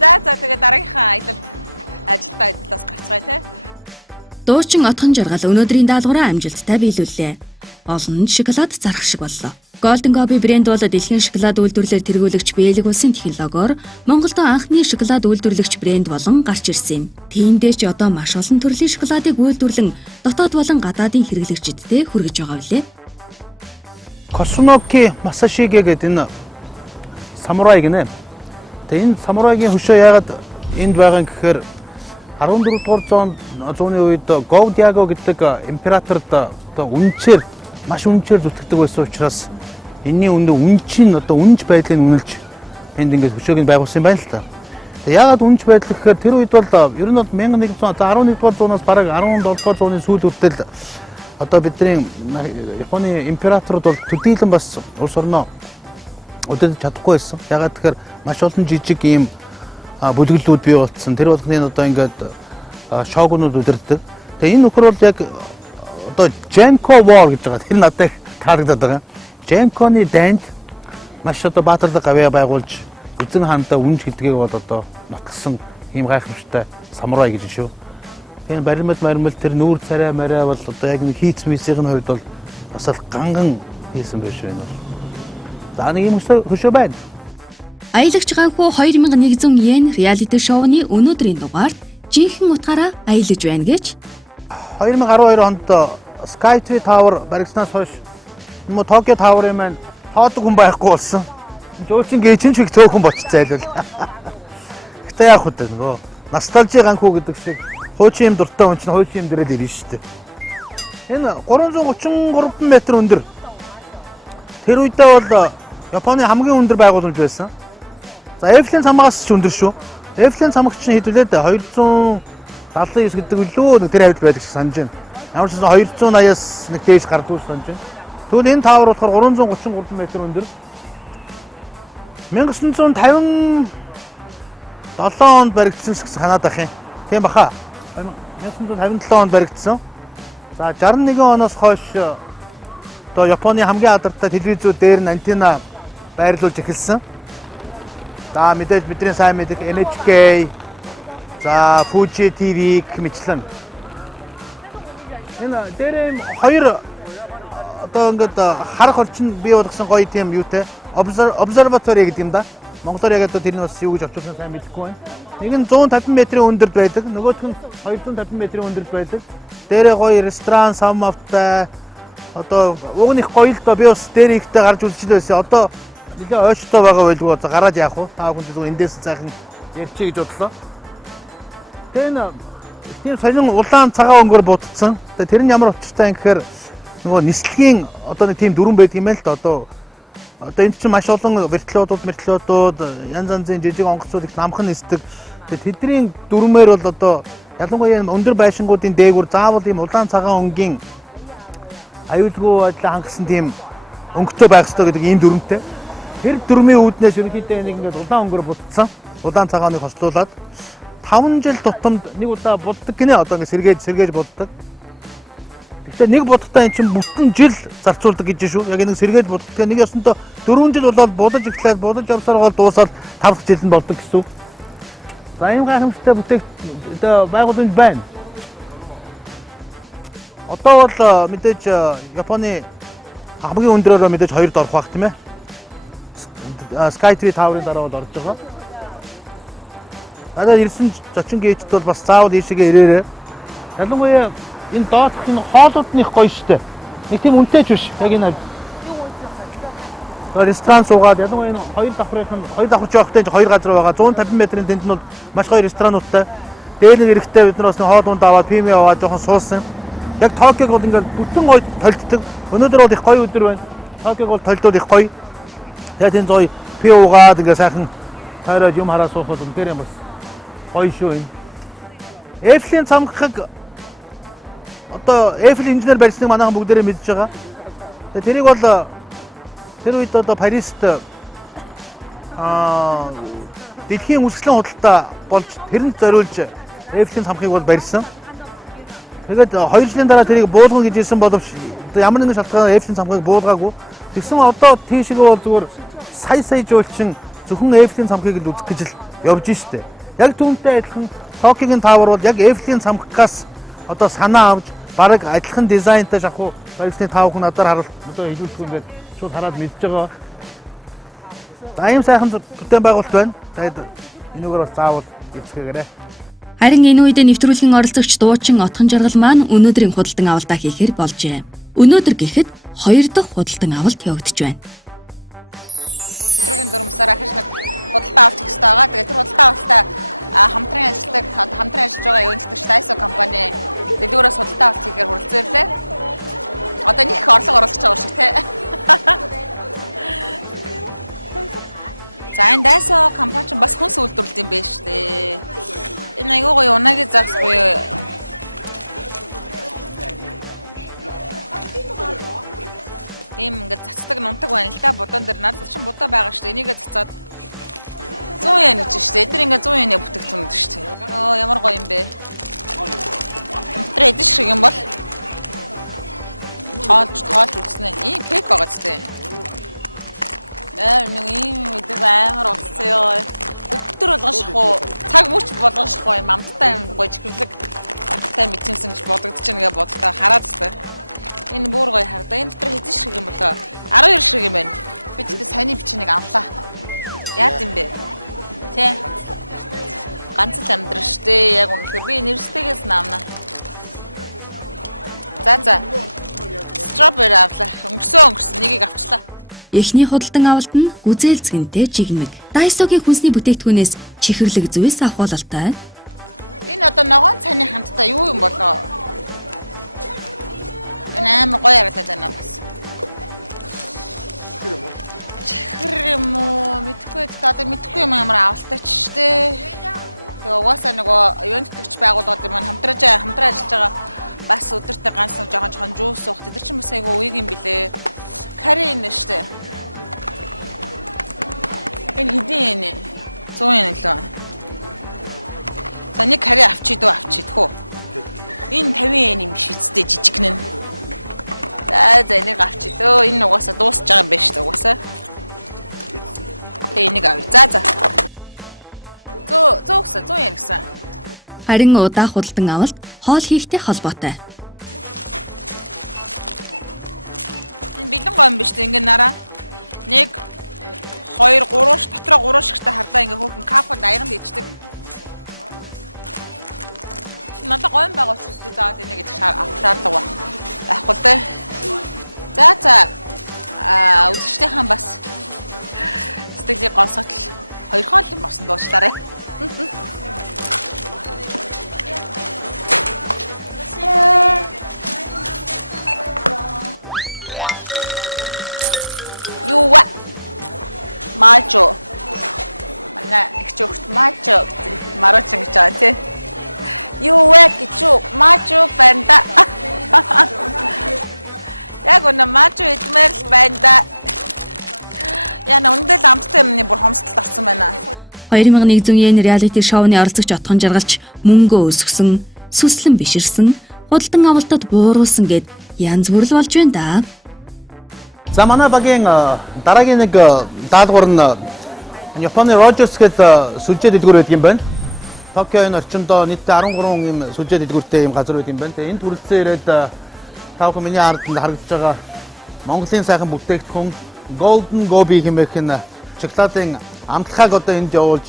За тэгээд дараагийнхаа ажилтаа ажлаас гарцгаая те. Дуучин Отгонжаргал өнөөдрийн даалгавраа амжилттай биелүүллээ. Олон нь шоколад зарах шиг боллоо. Golden Gobi брэнд бол дэлхийн шоколад үйлдвэрлэлээр тэргүүлэгч биелэг улсын технологиор Монголд анхны шоколад үйлдвэрлэгч брэнд болон гарч ирсэн юм. Тиймдээ ч одоо маш олон төрлийн шоколадыг үйлдвэрлэн дотоод болон гадаадын хэрэглэгчдэд хүргэж байгаа билээ. Косуноки Масашиге гэдэг энэ самурай гинэ. Тэгээ энэ самурайгийн хөшөө яагаад энд байгаа юм гэхээр 14 дугаар зууны үед Говдиаго гэдэг императорд үнчээр маш үнэхээр зүтгэдэг байсан учраас энэний үнчин одоо үнж байдлыг үнэлж энд ингээд хөшөөг нь байгуулсан юм байна л та. Яагаад үнж байдал гэхээр тэр үед бол ер нь бол 1100-11-р зуунаас бараг 17-р зууны сүүл хүртэл одоо бидний Японы императорууд бол төдийлөн бас улс орноо удирдах чадахгүй байсан. Яагаад тэгэхээр маш олон жижиг ийм бүлэглүүд бий болцсон. Тэр болгоныг одоо ингээд шогунууд удирддаг. Тэгээ энэ нөхөр бол яг одоо Genko War гэж байгаа. Тэр надад таалагдаад байгаа. Genko-ны дайнд маш одоо баатарлаг гавьяа байгуулж эзэн хаандаа үнж гэдгийг бол одоо нотлсон ийм гайхамшигтай самурай гэж шүү. Энэ баримт тэр нүүр царай марай бол одоо яг нэг хийц мисийн хувьд бол бас л ганган хийсэн байх шүү энэ. За нэг юм хөшөө байна. Аялагч Ганхүү 2100 йен реалити шоуны өнөөдрийн дугаард жинхэнэ утгаараа аялаж байна гэж 2012 онд Skytree Tower баригдсанаас хойш Токио Tower-ын маань тоодог хүн байхгүй болсон. Жуулчин гээчин ч их цөөхөн болчихсон айлвал. Гэтэ яах вэ нөгөө ностальжи Ганхүү гэдэг шиг хуучин юм дуртай хүн чинь хуучин юм дээрээ ирнэ шүү дээ. Энэ 333 м өндөр. Тэр үедээ бол Японы хамгийн өндөр байгууламж байсан. За Эйфелийн цамгаас ч өндөр шүү. Эйфелийн цамгч нь хэдүүлээд 279 гэдэг үлөө нэг тэр хавьд байдаг шиг санаж байна. Ямар ч гэсэн 280-аас нэг дээш гардаг санаж байна. Тэгвэл энэ таавар болохоор 333 м өндөр. 1957 онд баригдсан гэсэн ханаад ах юм. Тийм баха. 1957 онд баригдсан. За 61 оноос хойш одоо Японы хамгийн алдартай телевизүүд дээр нь антенна байрлуулж эхэлсэн. За мэдээж бидний сайн мэдэх NHK, за Fuji TV мэтлэн. Энэ дээр хоёр одоо ингээд харах орчин бий болгосон гоё тийм юутэй observatory гэдэг юм да. Монголоор яг одоо тэр нь бас юу гэж очуулсан сайн мэдэхгүй байна. Нэг нь 150 м өндөрт байдаг, нөгөөх нь 250 м өндөрт байдаг. Дээрээ гоё ресторан, самавтай одоо уг нь их гоё л доо би бас дээр ихтэй гарч үзчихлээ байсан. Одоо нэг ойчтой байгаа байлгүй гараад яах вэ? Та бүхэн зөв эндээс цаахан ярьчих гэж бодлоо. Тэгээ тийм сонин улаан цагаан өнгөөр будцсан. Тэр нь ямар учиртай юм гэхээр нөгөө нислэгийн одоо нэг тийм дүрэн байдаг юм байна л да. Одоо энд чинь маш олон вертолетууд, янз янзын жижиг онгоцууд их намхан нисдэг. Тэдний дүрмээр бол одоо ялангуяа өндөр байшингуудын дээгүүр заавал ийм улаан цагаан өнгийн аюулгүй байдлаа хангасан тийм өнгөтэй байх ёстой гэдэг ийм дүрмтэй. Тэр дүрмийн үүднээс ерөнхийдөө нэг ингээд улаан өнгөөр будсан. Улаан цагааныг хослуулад 5 жил тутамд нэг удаа буддаг гинэ одоо ингээд сэргээж буддаг. Гэхдээ нэг будахтаа эн чинь бүтэн жил зарцуулдаг гэж шүү. Яг нэг сэргээж буддаг. Нэг ёсонтой 4 жил болоод будаж эхлээд будаж явсараа дуусаад 5 жил нь болдог гэсэн. За ийм гайхамшигтай бүтээгт байгууламж байна. Одоо бол мэдээж Японы хамгийн өндөрөөр мэдээж 2-д орох байх тийм ээ. Skytree Tower-ын дараа бол орж байгаа. Надад ирсэн зочин гейчд бол бас заавал ийшээгээ ирээрээ. Ялангуяа энэ доотх энэ хоолууд нь их гоё штэ. Нэг тийм үнэтэй ч биш. Яг энэ ресторан суугаад ялангуяа энэ хоёр давхарч явахтай 2 газар байгаа. 150 м-ийн тэнд нь бол маш гоё ресторануудтай. Дээр нэг эрэхтэй бид нар бас хоол унд аваад пиме аваад жоохон суусан. Яг Токиог бол ингээд бүтэн гоё толддог. Өнөөдөр бол их гоё өдөр байна. Токиог бол толдод их гоё. Тэгээд энэ зой пи уугаад ингээд сайхан тойроод юм хараа суух бол үнээр юм бас гоё шүү энэ. Эйфелийн цамхаг одоо Эйфел инженер барьсныг манайхан бүгдээрээ мэдж байгаа. Тэгээд тэрийг бол тэр үед одоо Парист дэлхийн үсгэлэн худалдаа болж тэрэнд зориулж Эйфелийн цамхыг бол барьсан. Тэгээд 2 жилийн дараа тэрийг буулгана гэж хэлсэн боловч ямар нэгэн шалтгаанаар Эйфелийн цамхыг буулгаагүй. Тэгсэн одоо тийшээ бол зүгээр сая жуулчин зөвхөн Эйфелийн цамхыг л үзэх гэж л явж штэ. Яг түүнтэй адилхан Токиогийн таавар бол яг Эйфелийн цамхгаас одоо санаа авч бараг адилхан дизайнтай шахуу Эйфелийн таавар хүн надаар харуулт одоо хэлүүлэх юм гээд шууд хараад мэдж байгаа. За ийм сайхан бүтээн байгуулалт байна. Тэгээд энэгээр бас заавал эзэхээрээ. Харин энэ үед нэвтрүүлгийн оролцогч дуучин Отгонжаргал маань өнөөдрийн худалдан авалтаа хийхээр болжээ. Өнөөдөр гэхэд 2 дахь худалдан авалт явагдаж байна. Нэвтрүүлгийн дөрмсөөр ахиж нэг худалдан авалт хийх хэрэгтэй байгаа. Тэгээд тэр худалдан авалтаа хамтран ажиллаж байгаа юундлагч Daiso компани дэлгүүрээс худалдан авалт хийхээр хүрэлцээрлээ. Одоо нэг их орлого оруулах гэж байгаа шиг тий. За энэ Daiso компани бас хүнс үйлдвэрлэдэг юм байна шүү дээ. Энэ аягүй гоё унагийн загс буюу ийм ингээд цацдаг нунтаг байна л да будаан дээр. Надад ч будаа байгаа шүү дээ. Энийгээ цацаад 100 yen гэж шүү дээ. Эдгээр ингээд 100 yen бүтээгдэхүүн шүү дээ. Йоо ямар гоё юм бэ. Тэр эдэн шиг юм бол тоолж үзнэ. Ийм кек байгаа ч дээ. Нэг ийм мэдээ амар уцсаа. Өдөр болгошгүй, цаг мөч болгошгүй юм амттай юм гоё чихрлэг амттай мэдэмсэн гэж бодогдож байна гэж бодлоо хараад тест. Энэ бүр гоё хардаа. Энэ дотор хэдэн шиг юм болоо? 12 шиг юм байна. Би тэгтээ саяны бичнийг авлаа. Яа гэм бэ? Тэ. Ганц л амьдрал штэ. Яг үнэхээр би нэрстэйгээс наамна. За. Strawberry авлаа. Өнгөрсөн нэгийг авчлаа. Эхний худалдан авалт нь гүзээлзгэнтэй жигмэг. Daiso-гийн хүнсний бүтээгдэхүүнээс чихэрлэг зүйлс авах бололтой. Энэ одоо ногоон цааны хамтдаа юу юм болоо? Энэ амар гоё харагдаад байна бас. Чихэр юм уу? Мэдхгүй одоо мэдхгүй юм ямар авалтай ч штэ. Тэгээ угаасаа нөгөө ивент төгч байгууллагууд маань хамтраж ажиллаж байгаа бас өдөртөө ганц нэг жоохон жуус уух. Тэд нар ч бас айгу уйг юм билээ. Карри нэ штэ. Энэ хэдийн нэ? 100 yen лөө. За нэг карри авчидхүү. Энэ 50 yen юм биш үстэй жижигнэн. За энийг авчидөө. Энэ угаасаа дуусч байгаа юм байна штэ угаасаа. Тэгээ энийг авъя. За. 100 yen гэсэн. Харин удаах худалдан авалт хоол хийхтэй холбоотой. Энэ бэлэн гоо юм биш үү? Ингээ нараа. 1 2 3 дотроо 3 шигтэй хардаа ингээ хөөрхөн кафед аяран дэждэг. Надад гоё юм байгаа учраас би заагаад энийг гэж шаардлага байхгүй л дээ. За. Үзэгчдийнхэн бас сэтгэлийг гонсготл 2 хоол юм босон дуучлаарай. Юуа мачо манай их чогт мачо марочин гэж байгаа тий. Юуа гэж мачо банда. Яг үнэ мачо идмэр л банда. Яна үндэл амттай юмны бүр хомсдолд орсон байна. 2100 yen реалити шоуны оролцогч Отгонжаргалч мөнгөө өсгсөн, сүслэн биширсэн, худалдан авалтад бууруулсан гэд янз бүр л болж байна да. За манай багийн дараагийн нэг даалгавар нь Японы Rogers гэдэг сүлжээ дэлгүүр байдаг юм байна. Токиогийн орчиндөө нийтдээ 13 юм сүлжээ дэлгүүртэй юм газар байдаг юм байна. Тэгээ энэ төрөлцөө ирээд таахгүй миний ард харагдаж байгаа Монголын сайхан бүтээгдэхүүн Golden Gobi хэмээх энэ шоколадын амтлагааг одоо энд явуулж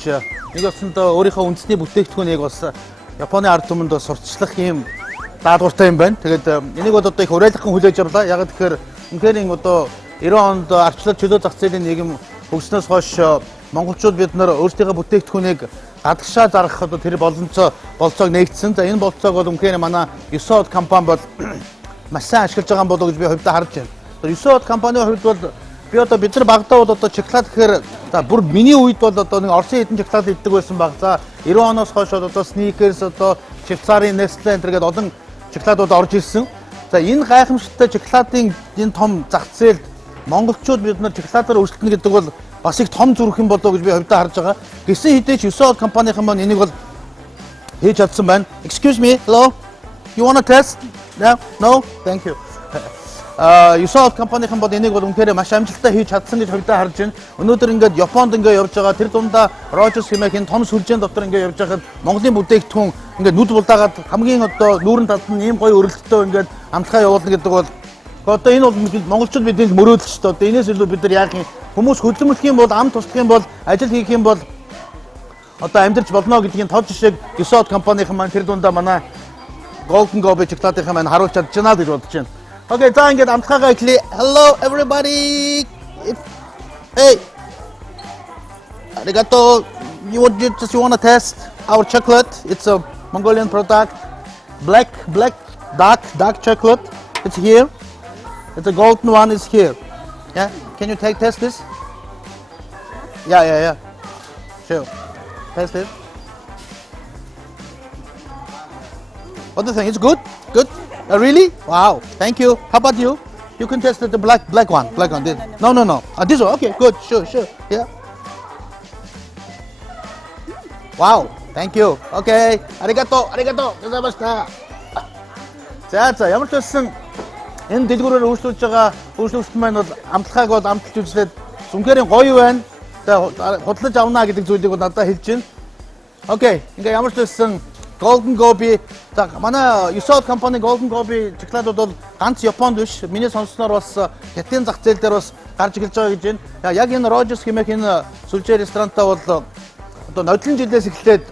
нэг өсөндөө өөрийнхөө үндэсний бүтээгдэхүүнийг бас Японы ард түмэнд сурталчлах юм даалгавартай юм байна. Тэгээд энийг бол одоо их уриалгахын хүлээж авлаа. Яг тэгэхээр үнэхээр одоо 90 онд арчлал чөлөө зах зээлийн нийгэм хөгжснөөс хойш монголчууд бид нар өөрсдийнхөө бүтээгдэхүүнийг гадагшаа заргах одоо тэр болцоог нээгдсэн. За энэ болцоог бол үнэхээр манай 9 од компани бол маш сайн ашиглаж байгаа болов уу гэж би хувьдаа харж байна. 9 од компанийн хувьд бол би одоо бид нар багтаа бол одоо шоколад гэхээр за бүр миний үед бол одоо нэг Оросын хэдэн шоколад иддэг байсан баг. За 90 оноос хойш одоо Snickers одоо Швейцарын Nestle энэ гэдэг олон шоколадууд орж ирсэн. За энэ гайхамшигтай шоколадын энэ том зах зээлд монголчууд бид нар шоколадаар өрсөлдөнө гэдэг бол бас их том зүрх юм болоо гэж би хувьдаа харж байгаа. Гэсэн хэдий ч 9 од компанийн маань энийг бол хийж чадсан байна. Excuse me, hello. You wanna test? No, thank you. 9 од компанийн бол энийг бол үнэхээр маш амжилттай хийж чадсан гэж хувьдаа харж байна. Өнөөдөр ингээд Японд ингээд явж байгаа тэр дундаа Rogers хэмээх энэ том сүлжээн дотор ингээд явж байхад Монголын бүтээгдэхүүн ингээд нүд булдаагаад хамгийн одоо нүүрэн талд нь ийм гоё өрөлттэй ингээд амтлагаа явуулна гэдэг бол одоо энэ бол монголчууд бидний мөрөөдөл шүү дээ. Одоо энэс илүү бид нар яах юм хүмүүс хөдөлмөрлөх юм бол ам туслах юм бол ажил хийх юм бол одоо амьдрч болно гэдгийн тод жишээг 9 од компанийн маань тэр дундаа манай Golden Gobi шоколадын маань харуулж чадж байна гэж бодож байна. Okay, за ингээд амтлагаа эхлэе. Hello everybody. Hey. Arigato. You want to test our chocolate? It's a Mongolian product. Black dark chocolate. It's here. The golden one is here. Yeah. Can you test this? Yeah. Sure. Test it. What do you think? It's good? Good? Really? Wow. Thank you. How about you? You can test the black one. Black one. No. This one. Okay. Good. Sure. Yeah. Wow. Thank you. Okay. 아리가또. 고생하셨습니다. За ямар ч байсан энэ дэлгүүрээр үйлчлүүлж байгаа үйлчлүүлэгч маань бол амтлагааг бол амталж үзлээд сүнхээрийн гоё байна. За худлаж авна гэдэг зүйлийг бол надад хэлж байна. Окей. Ингээ ямар ч байсан Golden Gobi за манай E7 компани Golden Gobi чоколадууд бол ганц Японд биш. Миний сонссноор бас хятадын зах зээл дээр бас гарч эхэлж байгаа гэж байна. Яг энэ Rogers хэмээх энэ сүлжээ ресторантай бол одоо нодлон жилээс эхлээд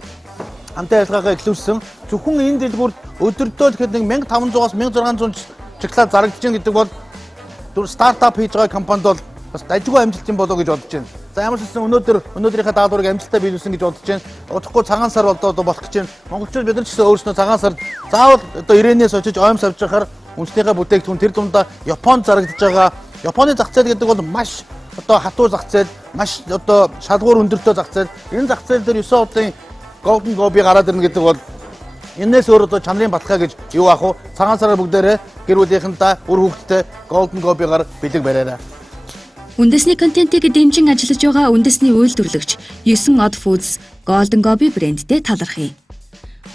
хамтаа ажиллагаагаа эхлүүлсэн. Зөвхөн энэ дэлгүүрт өдөртөө тэгэхэд 1500-аас 1600 чоколад зарагдаж байна гэдэг бол стартап хийж байгаа компанид бол бас дажгүй амжилт юм болоо гэж бодож байна. За ямар ч гэсэн өнөөдрийнхээ даалгаврыг амжилттай биелүүлсэн гэж бодож байна. Удахгүй цагаан сар болдоо болох гэж байна. Монголчууд бид нар ч гэсэн өөрснөө цагаан сард заавал одоо ирээнээс очиж ойм савж байхаар үндэснийхээ бүтээгдэхүүн тэр дундаа Японд зарагдаж байгаа. Японы зах зээл гэдэг бол маш одоо хатуу зах зээл, маш одоо шалгуур өндөртэй зах зээл. Энэ зах зээл дээр 9 удаа Golden Gobi гараад ирнэ гэдэг бол энэс өөр одоо чанарын баталгаа гэж юу аах вэ? Цагаан сараар бүгдээрээ гэр бүлийнхэнтэй үр хүүхдтэй Golden Gobi-гаар бэлэг бариараа. Үндэсний контентыг дэмжин ажиллаж байгаа үндэсний үйлдвэрлэгч 9 Odd Foods Golden Gobi брэндтэй талархъя.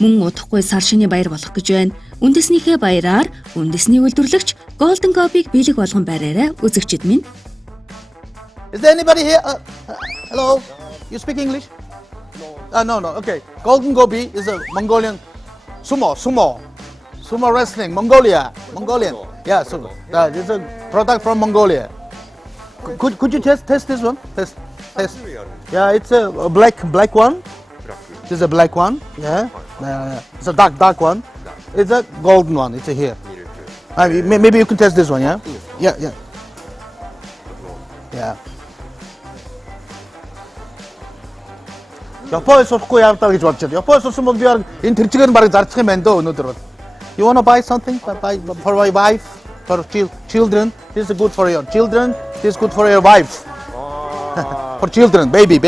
Мөн удахгүй сар шинийн баяр болох гэж байна. Үндэснийхээ баяраар үндэсний үйлдвэрлэгч Golden Gobi-г бэлэг болгон бариараа үзэгчид минь. Is there anybody here? Hello. You speak English? No. Okay. Golden Gobi is a Mongolian sumo wrestling. Mongolian. Yeah. So it's a product from Mongolia. Could you test this one? Test. Yeah, it's a black one. This is a black one. Yeah. It's a dark one. It's a golden one. It's a here. Maybe you can test this one. Yeah. Yeah. Японоос сурахгүй явдаа гэж бодож байна. Японоос сурсан бол би энэ тэрчгээр нь барыг зарчих юм байна дөө өнөөдөр бол. You want to buy something for my wife, for children? This is good for your children. This is good for your wife. For children, baby.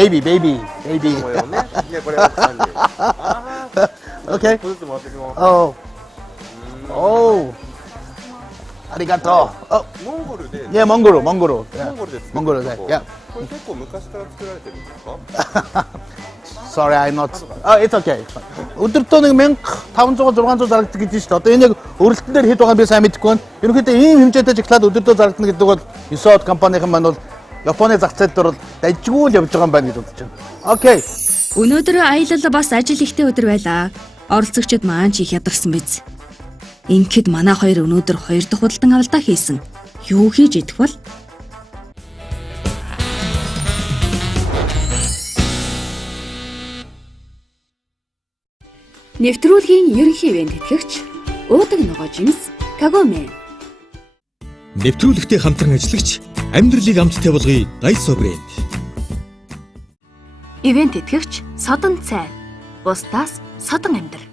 Okay. Oh. 아리가또. Yeah, Mongol. Yeah. Sorry, I'm not. It's okay. Өдөртөө 1500 600 зарагддаг гэж шүү дээ. Одоо энэ яг өрөлтөн дээр хэд байгаа би сайн мэдэхгүй байна. Ерөнхийдөө ийм хэмжээтэй чоколад өдөртөө зарагдана гэдэг бол E7 компанийн маань бол Японы зах зээл дээр бол дажгүй л явж байгаа юм байна гэж бодож байна. Окей. Өнөөдөр аялал бас ажил ихтэй өдөр байлаа. Оролцогчид маань ч их ядарсан биз. Ингээд манай хоёр өнөөдөр 2 дахь худалдан авалтаа хийсэн. Юу хийж идэх бол? Нэвтрүүлгийн ерөнхий ивент тэтгэгч уудаг ногоо жимс Кагоме. Нэвтрүүлэгтээ хамтран ажиллагч амьдралыг амттай болгоё Daiso брэнд. Ивент тэтгэгч Содон цай. Бусдаас содон амьдрал.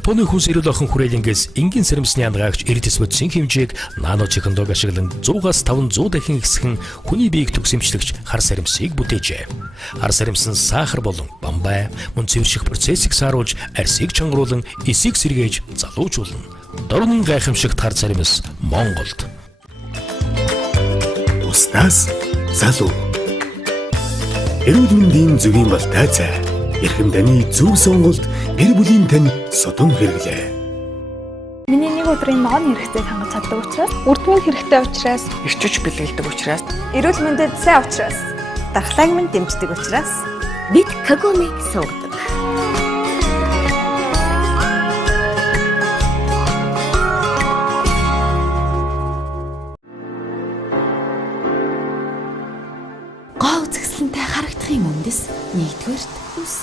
Японы хүнс эрүүл охин хүрээлэнгээс энгийн сарамсны ангаагч эрдэс бодисын хэмжээг нано технологи ашиглан 100-аас 500 дахин ихсгэн хүний биеийг төгсөмжлөгч хар сарамсыг бүтээжээ. Хар сарамс нь сахар болон бамбай, мөн цэвэрших процессыг сааруулж, арсыг чангаруулан, эсийг сэргээж залуужуулна. Дорн гайхамшигт хар сарамс Монголд. Устдаас залуу. Эрүүл мэндийн зөвийн бол тайцаа. Эрхэм таны зөв сонголт гэр бүлийн тань содон хэрэглээ. Миний нэг өдрийн ногоон хэрэгцээг хангаж чаддаг учраас, үрдмийн хэрэгтэй учраас, ирчүүч бэлгэлдэг учраас, эрүүл мэндэд сайн учраас, дархлааг минь дэмждэг учраас бид Кагомиг сонгодог. Гоо үзэсгэлэнтэй харагдахын үндэс нэгдүгээр үс.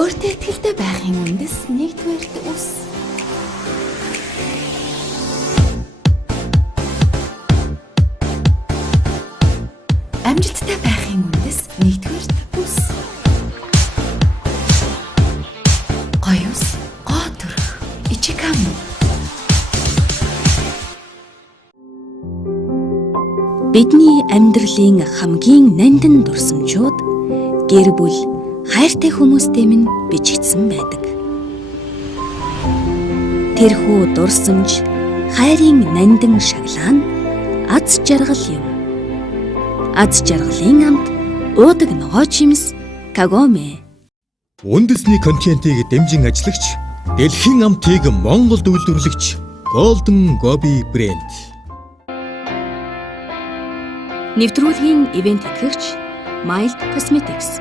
Өөртөө итгэлтэй байхын үндэс нэгдүгээр үс. Амжилттай байхын үндэс нэгдүгээр үс. Гоё үс, гоо төрх, ичикам. Бидний амьдралын хамгийн нандин дурсамжууд гэр бүл, хайртай хүмүүстэй минь бичигдсэн байдаг. Тэрхүү дурсамж, хайрын нандин шаглаа нь аз жаргал юм. Аз жаргалын амт уудаг ногоо жимс Кагоме. Үндэсний контентийг дэмжин ажиллагч, дэлхийн амтыг Монголд үйлдвэрлэгч Golden Gobi брэнд. Нэвтрүүлгийн ивент итгэгч Mild Cosmetics.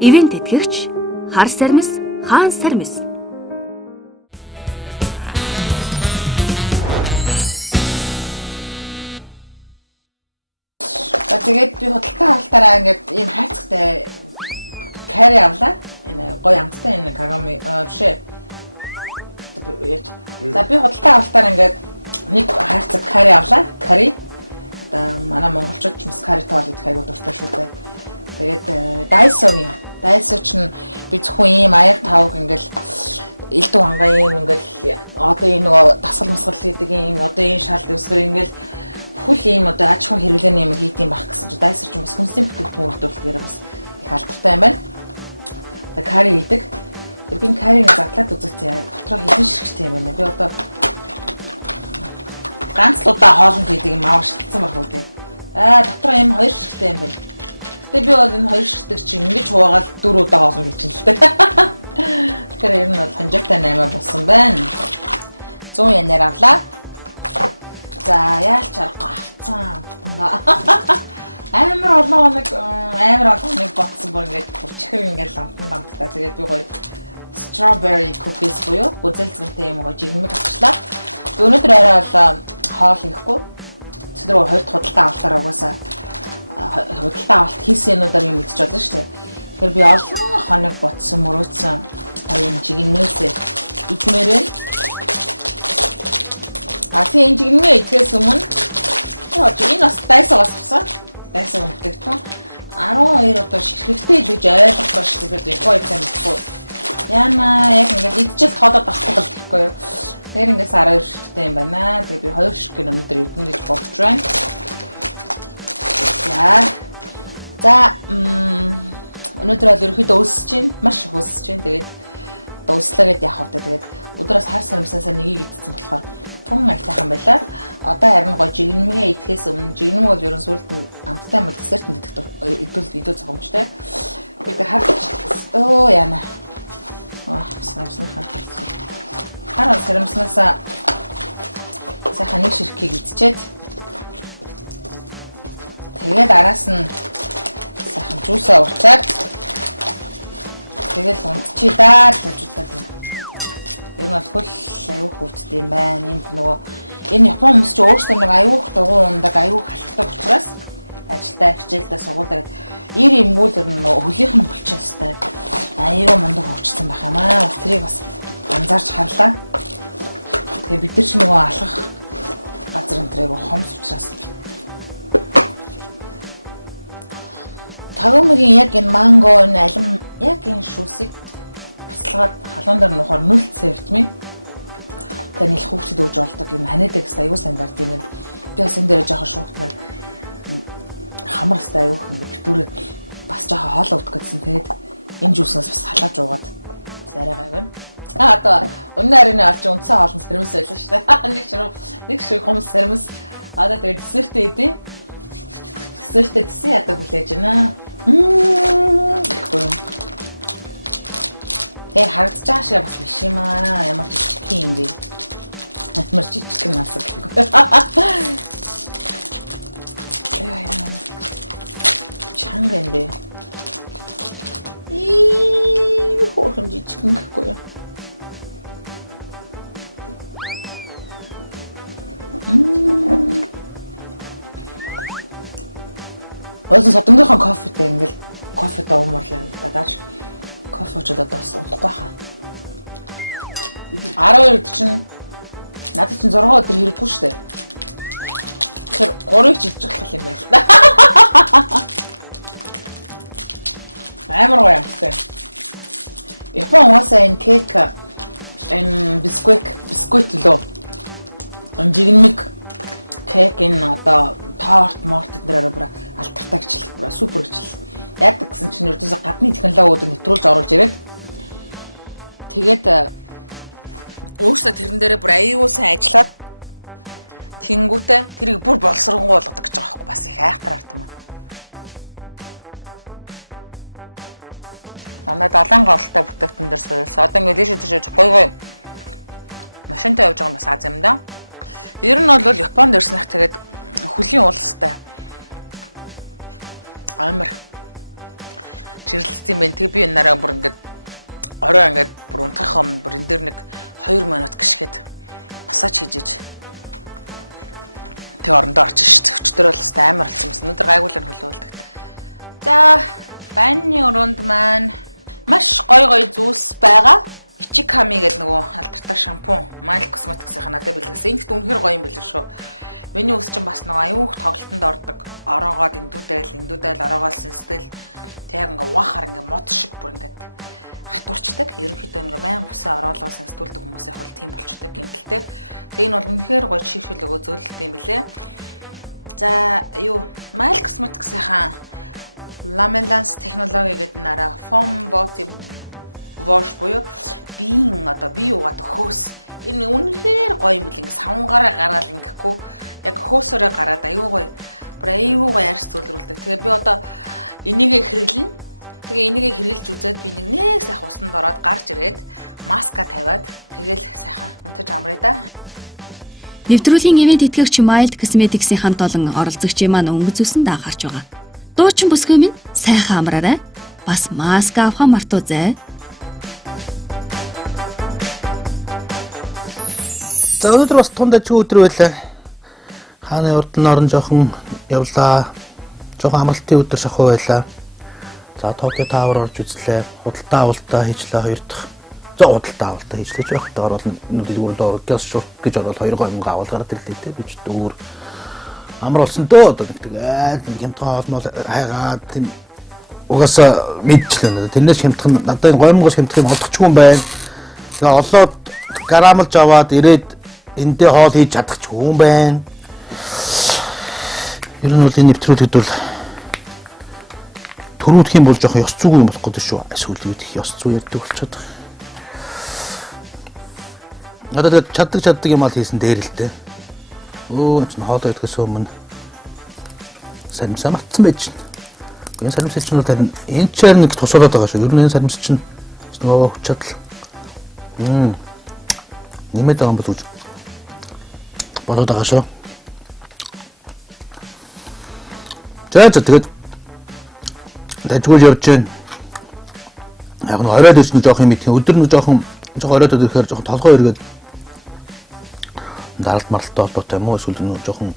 Ивент итгэгч хар сармис, хаан сармис. Тэгээд би худалдаа авалтаараа ингээд ийм хайцагтай карри авлаа. Энэ гоё амттай энэ Кагоми бишээ. За би худалдаа авалтаараа ингээд нэг хайцаг карри авлаа. Карри. Одоо манай монголчууд ч бас карри тоол идэх айгуу дуртай шүү дээ. Тэгээд Дайсо ч би зөвхөн ийм аяг тавг ингээл элдв хангаа ийм ингээл одоо энэ нөгөө дасгал масгал гэдэг ийм одоо энэ шалт өсгөр ингээл бүхэл ийм одоо аж ахуйн хэрэглээний юм хийдэм байх гэсэн чи Дайсо ч бас хүнсний бүтээгдэхүүн үйлдвэрлэхээр бас их алдартай юм байна. Тэгээд карри хийдэг. Тэгээд би карриг задлаад үзээтэй дотроо хэдэн ширхтэй юм байна. Би одоо ганц удаа хоолнд хийдэг юм ааш шилжсэн байх үү те. Дотроо юм 2 ширхтэй юм байна. Гэтэ би бол энэ 2 ширхтэр чи ингэж хуугаал 4 удаа хоолнд хийчихэн л те. Тэгэхээр ер нь бол хонжоотой 8 болсон байна. 100 янаар авлаа. За яалч аргагүй авцсан. Амар олон нэг ботсон бүр ингээд чихэр ингээд ламтан дамттай. Тэгээд би гоё strawberry cookies буюу үзэлцэнтэй юм гоё жигмэг авчлаа. Өнөөдөр арай бол хоол хийхгүй. Өдөр 2 дахь худалдаа авалтаараа угаасаа худалдаа авалт хийсэнүүдээр юм мэдчих болно шүү дээ. Тэгэхээр би олон хоног ботсон мөрөөдсөн юм жигнээсээ идмээр байна. Тийм жигнээ итгэс өмнө энэ бас дайсагаас авсан. Дайсаг өмгтөгтөн 12 одоо ширхэгтэй л гэж ойлгохгүй шүү дээ. Япоо юм гэхгүй. Яна яг ингээд идчихэл тоолоод авахгүй л гэхгүй юу. Тэр ингээс 12 ширхтэй юм байна. Тэгээ би 2 ширхэг өнөдөр идэнэ гэж бодож байна. За өнөөдөр бол ерөөхдөө өсөж байна. Маш их өсөж байна. Тэгээд одоо өслөөгээд явах вэ. Тэгээд өдрөөс хар сарамсаас нэгийг идсэн болохоор тун альтайхан байлаа. Одоо харин гоо жигнэмгээ идэхээс өмнө жигнэм бол ерөн сүлд амттай юм бол десертэнд идэл зохимжтой. Бид харж яана. Сарамсныхаа хар сарамснаас сайхан нэг ширхгийг идчихэд тэгээд араас нь сайхан жуусаа уучаад тэгэл унтчи даа гэж боддог юм. Энэ бол хөл аюу хөвддөг юм байна. Энд нөгөө энэ Япон хүмүүс ч өөрсдөө нэг аюу дугуй ундаг, аюу халахдаг учраас ажилдаа хичээлдээ сугуулдаг. 90 имгүүл нөгөө хөлийнх нь болчихстой. Аюу мундаг хөвчсөн байх юм аа. Тэрийг бас анзаарч харлаа. Тэгээ бид нар ч нөгөө алхах газар энэ тэрийг хомс учраас Кагомигийн яг энэ манго энэ алим яг энэ шүүсийг бяцлагаад халуун дээр нухаар нүлцсэн витамин. Таны их хүүхдэд өгж болдог юм ханиадаг гэсэн аюу сайн дард юм байна. Би бас энэ дээр жоохон шуугтнаар хамрастай аюух ингэ битүүрээ бас жоохон хоол өвдөх гэсэн тэгээд энэ жүүснээс бас халааж уугаад арай гайвна. За одоо өнөө харины алж унтсан хоолн сармис байлаа шүү дээ. Нэг шиг хомс сармис. Одоо тэгээд десертээ идэ. Десертээ тэсээ ядаа хүлээж байна. Тэг харагдаж байгаа шиг бас биш юм аа. Ямар ч юм бэ. Амар жижиг насаг гэхгүй. Яа. Чанга юм бэ. Хоорхон жижиг гэхгүй. Өөсөн содонгийнхаа кофетэй ингээл кофе дооморлоо дааж кофе очоод одоо бас унахгүй хаа. 12-д чинь надад чинь 6 өдөр хэрэггүй шүү дээ. Тэр 3-ыг жижиглэх юм байл та. Амар гоё юмстай. Япон уусаа энэ кек энэ бисквит лөө. Жигнэмиг кек энэ одоо торт морт дээр бүр алтартагчлал бүр супер гिचл. Яадаг гэсэн чинь ердөөсө гадны технологиуд нэвтрүүлж оруулж ирээд тэгээд өөрсдөө тэрэн дээрээ бүр аюу сайн ажиллаад тэнгүүтээ тэрийг бүр боловсронгуй болгодог гэж байгаа байхгүй бас их айхтар арт юм аа. Манай далайн голтой бүтээгтэн дээр суурилсан. Одоо ингээд тийш гоё машинтай явж байгаа нь бас аз юм да. Ер нь бол Японд ирснээр тэгээд хөлийн уулстай амар чирлэлцсэн юм. Тэг би энэ нараа бүр ингээд орой ингээд бүр унтахын өмнө бүр энэ дээр нэг 2 минут гიშгээд массаж хийж тэг орондоо орчих шүү дээ. Өчтөр бол өстэй амар болсон юм. Өнөөдөр гайгуулаар хөлөөлдөг. За, банны өрөөнд маань маш гой зүйлс байгаа. Ичиками гэдэг нөгөө алдартай шампунь, Mile Cosmetics-ийн надад бэлгэлсэн. Энэ ихт үнэхээр гоё юм билээ шүү. Миний ус чинь бас нөгөө аюух тоглолтонд ордог. Ороогоод индүүдэл ороогоолсон стил. Тэг ингээ уахаар ингээ мод шиг бүр ингээд хатуурчдаг. Ерөнхийдөө ингээ баян хүсээ ороолгоолсон стүүлдэг хүмүүсийн хол тийм болчдөг гинтэлтэй. Тэг энэ бол үнэхээр гоё шишэл өгөө зөөлөлтэй юм билээ. За юу Mile Cosmetics-ийн Lamelance технологи гэдэг нараа foam body wash буюу биеийн одоо бие угаад хөөс энэ үнэхээр гоё юм л ингээ савнгаараа гараал ингэхгүй яг хөөсөөрөө гараад аюу гоё бүр аюу гоё арьс зөөлрүүлдэг. Тэгээ би одоо энийгээ хэрэглэнэ. Тэгээ энийгээ хэрэглэж үзээд би нэг сайхан усанд ороод гарч ирээд маска тавиад тэгээл сайхан унтаж амрая да. Нэвтрүүлгийн ивент итгэгч Mile Cosmetics-ийн хамт олон оролцогчийн маань өнгө зүсэнд анхаарч байгаа. Дуучин бүсгүй минь сайхан амраарай. Бас маска авах мартуузай. За өнөөдөр бас тунд ажиг өдөр байлаа. Хааны урд нь орон жоохон явлаа. Жоохон амралтын өдөр шахуу байлаа. За Токио Тавер орж үзлээ. Худалдаа авалтаа хийжлээ 2 дахь. За худалдаа авалтаа хийжлээ ч байхдаа орол нүдэлгүүр доор газ шууд гэж орол 2 гомго авалт гараад ирлээ те. Би ч дүүр амар болсон дөө одоо тэгээд хямдхан хоолмол хайгаад тийм угаасаа мэдчихлээ. Тэрнээс хямдхан надад энэ гомгоос хямдах юм олдохгүй юм байна. Тэгээ олоод гарамлж аваад ирээд эндээ хоол хийж чадахгүй юм байна. Ер нь бол энэ нэвтрүүлэгд бол төрүүлэх юм бол жоохон ёс зүйгүй юм болох гэдэг шүү. Сүүлийн үед их ёс зүй ярьдаг болчиход байгаа. Надад чаддаг юм аа хийсэн дээр л дээ. Өө энэ хоолой идэхээс өмнө саримсаа матсан байж байна. Энэ саримс чинь бол харин энэ чаар нэг тусуулаад байгаа шүү. Ер нь энэ саримс чинь нөгөө хүч чадал. Нэмээд байгаа юм бол үгүй. Болоод байгаа шүү. За тэгээд дажгүй явж байна. Яг нэг оройд ирсэн жоох юм идэх. Өдөр нэг жоохон оройд ирэхээр жоохон толгой эргээд даралт маралтай холбоотой юм уу? Эсвэл нэг жоохон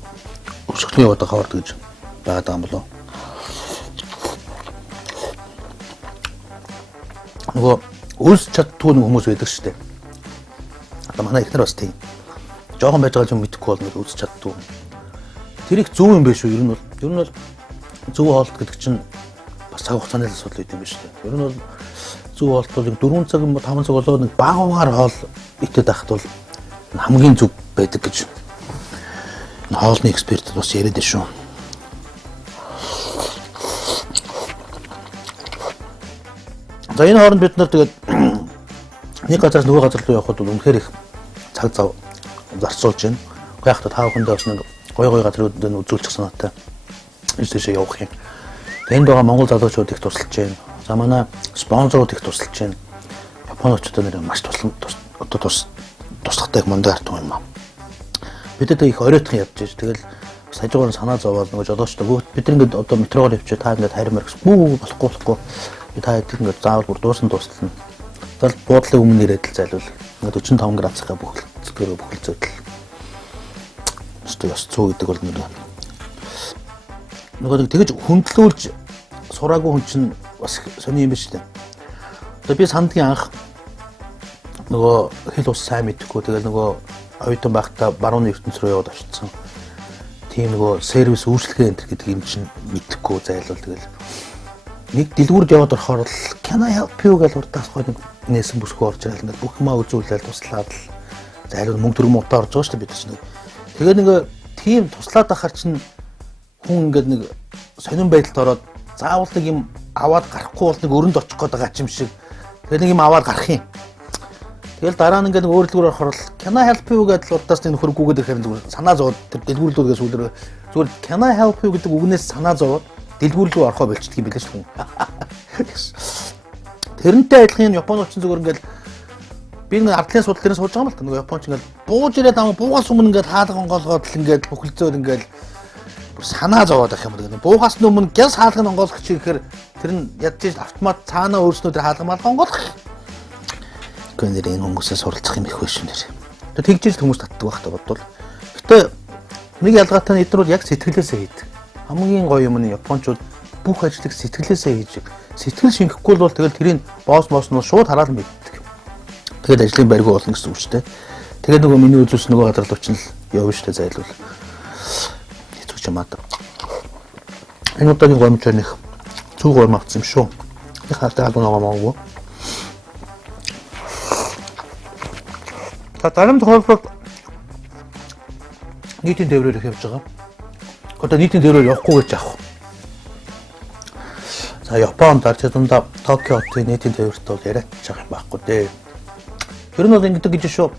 өсгөлийн яваад байгаа хавард гэж байгаад байгаа юм болов. Нөгөө үлс чаддгүй хүмүүс байдаг шүү дээ. Одоо манай ихнэр бас тийм. Жоохон байж байгаа юм мэдэхгүй бол нэг үлс чаддгүй. Тэр их зөв юм биш үү? Ер нь бол зөв хоолт гэдэг чинь бас цаг хугацааны асуудал үүд юм байна шүү дээ. Ер нь бол зөв болтол 4 цаг 5 цаг болоод нэг бага багаар хоол идэхэд байхад бол хамгийн зөв байдаг гэж хоолны экспертүүд бас яриад байна шүү. За энэ хооронд бид нар тэгээд нэг газараас нөгөө газар руу явхад бол үнэхээр их цаг зав зарцуулж байна. Яг та бүхэндээ бас нэг гой газрууд нь үзүүлчих санаатай. Ийшээ явах юм. Энд байгаа монгол залуучууд их тусалж байна. За манай спонсорууд их тусалж байна. Японоочдод нэр маш туслахтай мундаг арт юм аа. Бидэд их оройтхон ядж байж тэгэл бас хажуугаар санаа зовоод нөгөө жолоочдод бид ингээд одоо метроор явчих та ингээд харин мэрэгс бүү болохгүй та ингээд заавал бүр дуусна туслана. Тэгэл буудлын өмнө ирээд л зайлвал 45 градустай бүхэл зөтөл. Өстө яс цуу гэдэг бол нөгөө нэг тэгэж хөндлүүлж сураагүй хүн чинь бас сони юм байна шүү дээ. Одоо би сандгийн анх нөгөө хэл ус сайн мэдхгүй тэгэл нөгөө оюутан байхдаа барууны ертөнц рүү яваад очсон. Тийм нөгөө сервис үйлчлэгээ энэ гэдэг юм чинь мэдхгүй зайлвал тэгэл нэг дэлгүүрд яваад орохоор л can I help you гэж урдаас гоо нэг нээсэн бүсгүй орж ирэл нэг бүх юмаа үзүүлээд туслаад л зайлвал мөнгө төрөм утаа орж байгаа шүү дээ бид чинь. Тэгээ нэг тийм туслаад ахаар чинь хүн ингээд нэг сонирн байдалд ороод заавал нэг юм аваад гарахгүй бол нэг өрөнд очих гээд байгаа юм шиг. Тэгээ нэг юм аваад гарах юм. Тэгэл дараа нь ингээд нэг өөр дэлгүүр орохоор can I help you гэдэг урдаас нэг хөргүүгээд ирэхээр зүгээр санаа зовоод тэр дэлгүүрлүүдээс үлрээ зүгээр can I help you гэдэг үгнээс санаа зовоод дэлгүүр рүү орохоо болчихдөг юм билээ шүү дээ. Тэрнтэй адилхан Японууд ч зүгээр ингээд би нэг ардлын судал дээр сууж байгаа юм л та нөгөө Японч ингээд бууж ирээд ам буугаас өмнө ингээд хаалга онгоолгоод л ингээд бүхэлзөөр ингээд санаа зовоод байх юм байна. Буугаас өмнө гяс хаалга онгоолгох чи гэхээр тэр нь ядж иж автомат цаанаа өөрснөө тэр хаалга малгай онгоолгох. Гэнээр энэ хүмүүсээс суралцах юм их биш нэр. Тэр тэгж л хүмүүс татдаг байх та бодвол. Гэтэ нэг ялгаатай нь эдгээр бол яг сэтгэлээсээ хийдэг. Хамгийн гоё юм нь Япончууд бүх ажлыг сэтгэлээсээ хийж. Сэтгэл шингэхгүй бол тэгэл тэрийг боос нь шууд хараад мэддэг. Тэгэл ажлын байргуу болно гэсэн үг шүү дээ. Тэгээд нөгөө миний үзүүлсэн нөгөө газар л очил явна шүү дээ зайлвал. Хэцүү ч юм аа. Энэ удаагийн гомч нэг цүг гом авсан юм шүү. Яг хаатай албан байгаа маа. За дарамт хоолбол нийтийн тээврээр явж байгаа. Одоо нийтийн тээврээр явахгүй гэж авах. За Японд арчданда Токио хотын нийтийн тээвэрт бол яриач байгаа юм байхгүй дээ. Тэр нь бол ингэдэг гэж шүү.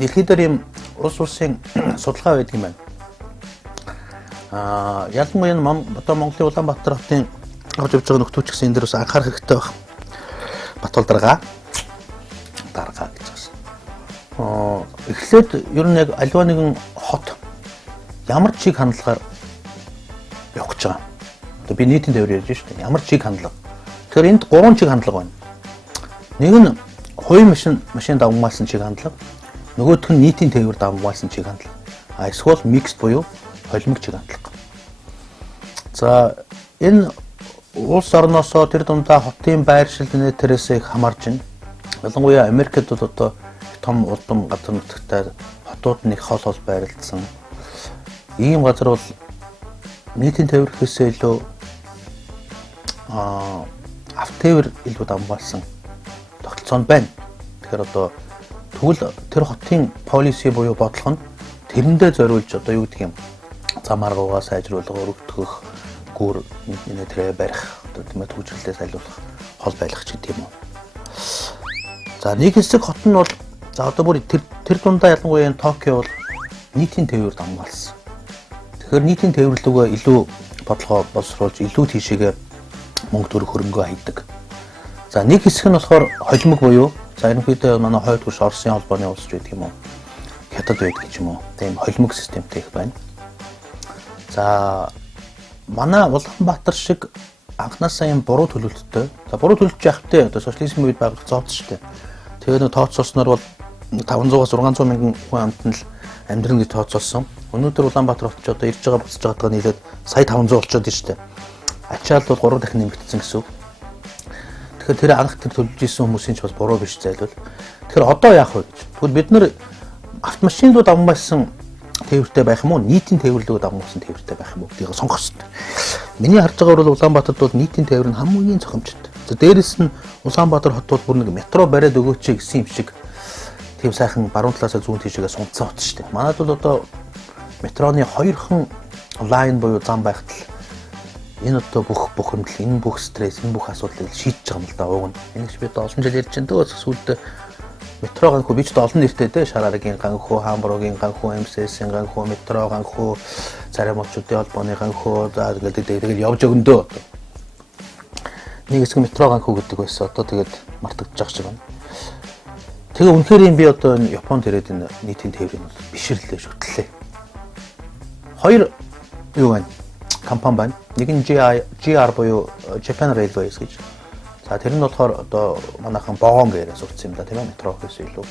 Дэлхийд дээр юм улс улсын судалгаа байдаг юм байна. Ялангуяа одоо Монголын Улаанбаатар хотын авч явж байгаа нөхдүүд ч гэсэн энэ дээрээс анхаарах хэрэгтэй байна. Батбол дарга гэж байна. Эхлээд ер нь яг альва нэгэн хот ямар чиг хандлагаар явах гэж байгаа. Одоо би нийтийн тээвэр ярьж шүү дээ. Ямар чиг хандлага. Тэгэхээр энд 3 чиг хандлага байна. Нэг нь хувийн машин давмгаалсан чиг хандлага, нөгөөх нь нийтийн тээвэр давмгаалсан чиг хандлага. Эсвэл микс буюу холимог чиг хандлага. За энэ улс орноосоо тэр дундаа хотын байршил нэтэрээс их хамаарж байна. Ялангуяа Америкт бол одоо том улам газар нутагтай хотууд нэг хол байрлалсан. Ийм газар бол нийтийн тээвэрхээсээ илүү автотээвэр илүү дамгаалсан тогтолцоо байна. Тэгэхээр одоо тэгвэл тэр хотын полиси буюу бодлого нь тэрэндээ зориулж одоо юу гэдэг юм зам аргуугаа сайжруулах, өргөдгөх, гүр нэтрээ барих, одоо тийм ээ төвчлөлтөө сайлуулах, хол байлгах ч гэдэг юм уу. За нэг хэсэг хот нь бол за одоо бүр тэр дундаа ялангуяа энэ Токио бол нийтийн тээвэр дамгаалсан. Тэгэхээр нийтийн тээвэрлэгөө илүү бодлогоо боловсруулж илүү тийшээгээ мөнгө төрөх хөрөнгөө хайдаг. За нэг хэсэг нь болохоор холимог буюу за ерөнхийдөө манай хойд хурш Оросын холбооны улс ч гэдэг юм уу. Хятад байдаг гэж юм уу. Тийм холимог системтэй их байна. За манай Улаанбаатар шиг анхнаасаа юм буруу төлөвлөлттэй. За буруу төлөвлөж явахтай одоо социализм үед байгуулах зовд шүү дээ. Тэгээд нэг тооцоолсноор бол 500-аас 600 мянган хүн амтан л амьдрын гэж тооцоолсон. Өнөөдөр Улаанбаатар хотч одоо ирж байгаа буцаж байгааг нийлээд сая 500 болчиход байна шүү дээ. Ачаал бол 3 дахин нэмэгдсэн гэсэн үг. Тэгэхээр тэр анх тэр төлж исэн хүмүүсийн ч бас буруу биш зайлвал. Тэгэхээр одоо яах вэ гэж. Тэгвэл бид нар автомашинууд давмгаалсан тээвэртэй байх юм уу? Нийтийн тээвэрлэгүүд давмгаалсан тээвэртэй байх юм уу гэдгийг сонгох хэрэгтэй. Миний харж байгаагаар бол Улаанбаатарт бол нийтийн тээвэр нь хамгийн цохимжтой. За дээрэс нь Улаанбаатар хот бол бүр нэг метро бариад өгөөч гэсэн юм шиг тийм сайхан баруун талаасаа зүүн тийшээгээ сунцсан хот шүү дээ. Манайд бол одоо метроны 2хан лайн буюу зам байхад энэ одоо бүх бухимдал, энэ бүх стресс, энэ бүх асуудлыг шийдэж байгаа юм л да ууг нь. Энийг би олон жил ярьж байна дөө сүүлдээ метро Ганхүү би ч олон нэртэй дээ. Шараагийн Ганхүү, Хамбургийн Ганхүү, МСС-ийн Ганхүү, метро Ганхүү, Царай мочдын холбооны Ганхүү за тэгэл явж өгөндөө одоо. Нэг хэсэг метро Ганхүү гэдэг байсан. Одоо тэгээд мартагдчих шиг байна. Тэгээ үнэхээр юм би одоо энэ Японд ирээд энэ нийтийн тээврийн бол бишрлээ шүтлээ. Хоёр юу байна? Компани байна. Нэг нь GR буюу Japan Railways гэж. За тэр нь болохоор одоо манайхан Богон гээрээ сурцсан юм да тийм ээ метро гэсэн илүү.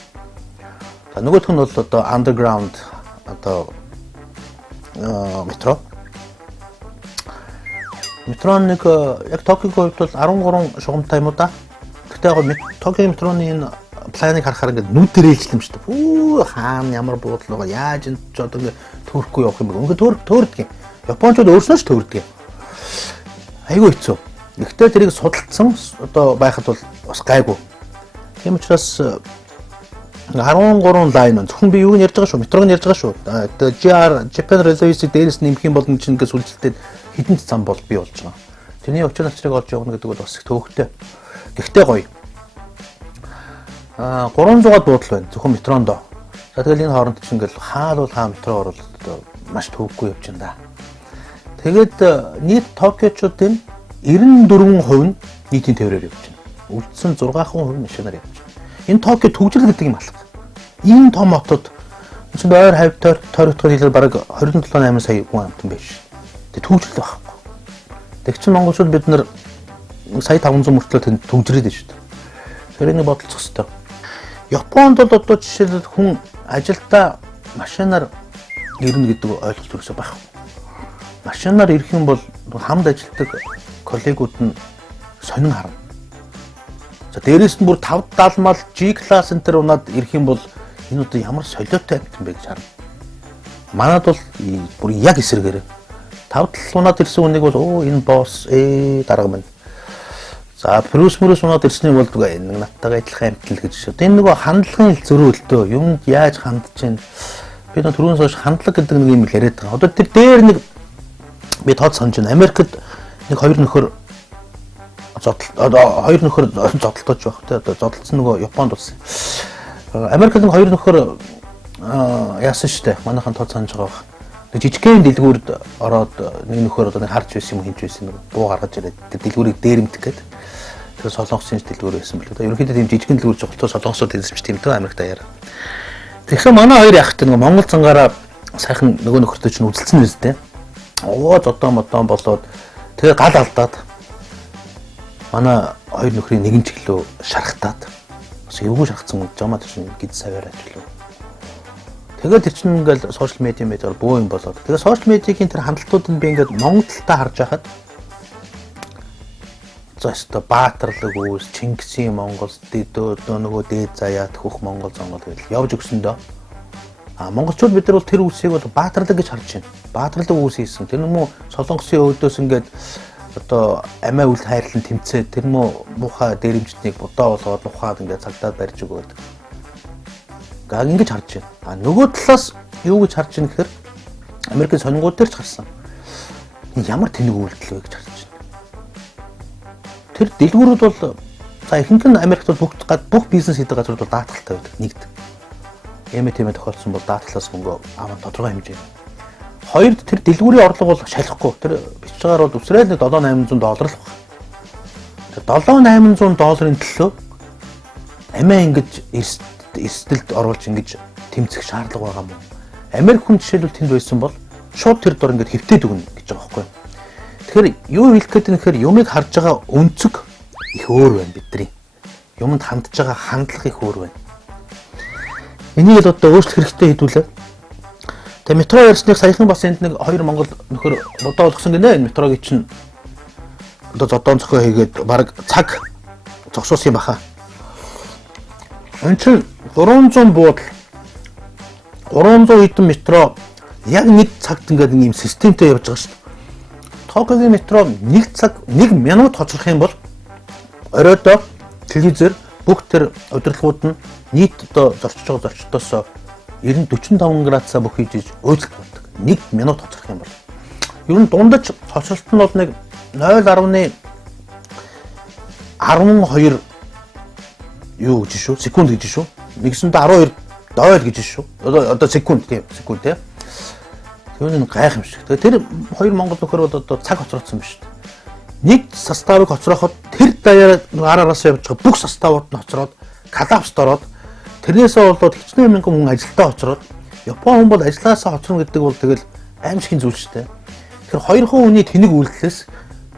За нөгөөх нь бол одоо underground одоо метро. Метро нэг яг Токиогийн хувьд бол 13 шугамтай юм уу да. Гэхдээ яг Токио метроны энэ планыг харахаар ингээд нүд тэрэлжлэм шүү дээ. Хүү хаана ямар буудлага яаж энэ ч одоо ингээд төрөхгүй явах юм бэ? Ингээд төрдөг юм. Японочууд өөрснөө ч төрдөг юм. Айгүй хэцүү. Гэхдээ тэрийг судалсан одоо байхад бол бас гайгүй. Тийм учраас 13 лайн нь зөвхөн би юу ярьж байгаа шүү, метрог нь ярьж байгаа шүү. Одоо GR Japan Railways-ийг дээрээс нэмэх юм бол энэ чинь ингээд сүлжилтэд хідэн зам бол бий болж байгаа. Тэрний учир начрыг олж явах гэдэг бол бас их төвөгтэй. Гэхдээ гоё. 300-аад буудлал байна зөвхөн метронд. За тэгэл энэ хооронд чинь ингээл хаал бол хаа метро орол одоо маш төвөггүй явж байна да. Тэгээд нийт Токиочуудын 94% нь нийтийн тээврээр явж байна. Үлдсэн 6% машинаар явж байна. Энэ Токио төгжрөл гэдэг юм алга. Энэ том хотод чинь ойр хавь тойрогдохоор хэлбэл бараг 27-8 сая хүн амтан байж. Тэг төгжрөл байхгүй. Тэг чинь монголчууд бид нар сая 500 мөртлөө тэнд төгжрээд байна шүү дээ. Тэрийг бодолцох хэрэгтэй. Японд бол одоо жишээлбэл хүн ажилдаа машинаар ирнэ гэдэг ойлголт өрсөй байхгүй. Машинаар ирэх юм бол хамт ажилладаг коллегууд нь сонин харна. За дээрээс нь бүр 5-70 мал G class центр унаад ирэх юм бол энэ одоо ямар солиотой амт юм бэ гэж харна. Манайд бол бүр яг эсрэгээр 5-70 унаад ирсэн хүнийг бол энэ босс дарга мань. За плюс унаад ирсний бол нэг надтайгаа адилхан амтл гэж шүү. Энэ нөгөө хандлагын зөрүүлтөө юмд яаж хандж чинь би нэг түрүүнээс хойш хандлага гэдэг нэг юм яриад байгаа. Одоо тэр дээр нэг би тод санаж байна. Америкт нэг хоёр нөхөр зодтолтож байх те одоо зодтолсон нөгөө Японд болсон. Америкт нэг хоёр нөхөр яасан штэ манайхан тод санаж байгаа. Нэг жижигхэн дэлгүүрд ороод нэг нөхөр одоо нэг харж байсан юм хинж байсан нэг буу гаргаж ирээд тэр дэлгүүрийг дээрэмдэх гээд тэр солонгосын дэлгүүр байсан бэл. Одоо ерөнхийдөө тийм жижигхэн дэлгүүр жолтоо солонгосууд эзэмч тийм төө Америкт даяар. Тэгэхээр манай хоёр яхад нэг Монгол цангаараа сайхан нөгөө нөхөртөө чинь үзэлцэн үстэй. Зодон болоод тэгээ гал алдаад манай хоёр нөхрийн нэгэн чиглөө шархтаад бас эвгүй шархсан гэж жамаа чинь гид саваар ажиллав. Тэгээд тэр чинь ингээл сошиал медиа бөө юм болоод. Тэгээд сошиал медиагийн тэр хандлтууд нь би ингээд Монгол талтаа харж байхад зөстө баатарлаг үүс Чингисийн Монгол нөгөө дээд заяат хөх Монгол зонгол гэж явж өгсөндөө монголчууд бид нар бол тэр үсийг бол баатарлаг гэж харж байна. Баатарлаг үс хийсэн. Тэр нөмөө солонгосын өөдөөс ингээд одоо амиа үл хайрлан тэмцээд тэр нөө муухай дээрэмчтнийг бодоо болгоод ухаад ингээд цагдаад барьж өгөөд. Гаг ингэж харж байна. Нөгөө талаас юу гэж харж байна гэхээр Америкийн сонингууд дээр ч гарсан. Ямар тэнэг үйлдэл вэ гэж харж байна. Тэр дэлгүүрүүд бол за ихэнх нь Америкт бол бүх бизнес хийдэг газрууд бол даатгалтай байдаг. Нэгд. МТМ тохиолдсон бол даатгалаас мөнгө авах тодорхой хэмжээ. Хоёрд тэр дэлгүүрийн орлого бол шалахгүй. Тэр бичиж байгаагаар бол үсрээл нэг $7-800 л байна. Тэр $7-800 төлөө амиа ингэж эрсдэлд оруулж ингэж тэмцэх шаардлага байгаа юм. Америк хүн жишээлбэл тэнд байсан бол шууд тэр дор ингэж хэвтээд өгнө гэж байгаа байхгүй. Тэгэхээр юу хэлэх гээд юм гэхээр юмыг харж байгаа өнцөг их өөр байна бидний. Юмд хандж байгаа хандлага их өөр байна. Энийг л одоо өөрчлөх хэрэгтэй хэдүүлээ. Тэгээ метро ярьсныг саяхан бас энд нэг хоёр монгол нөхөр бодоо болгосон гинэ. Энэ метрогийн чинь одоо зодон зохио хийгээд баг цаг зогсоосон юм баха. Энэ чинь 300 буудал 300 хэдэн метро яг нэг цагт ингээд ийм системтэй явж байгаа шүү дээ. Токиогийн метро 1 цаг 1 минут хоцрох юм бол оройдоо телевизээр бүх тэр удирдлагууд нь нийт одоо зорчиж байгаа зорчтоос 90-45 градусаа бүх хийж уйлах болдог. 1 минут хоцрох юм бол. Ер нь дундаж хоцролт нь бол нэг 0.12 юу гэж шүү? Секунд гэж шүү. Нэгсэндээ 12 дойл гэж шүү. Одоо секунд тийм секунд тийм. Түүний гайхамшиг. Тэгээ тэр хоёр монгол нөхөр бол одоо цаг хоцрогдсон биш шүү. Нэг составыг хоцрооход тэр даяар араараас явж байгаа бүх составууд нь хоцроод коллапсд ороод тэрнээсээ болоод хичнээн мянган хүн ажилдаа хоцроод Япон хүн бол ажилласаа хоцрно гэдэг бол тэгэл аимшигын зүйл шүү дээ. Тэгэхээр 200 хүний тэнэг үйлдэлээс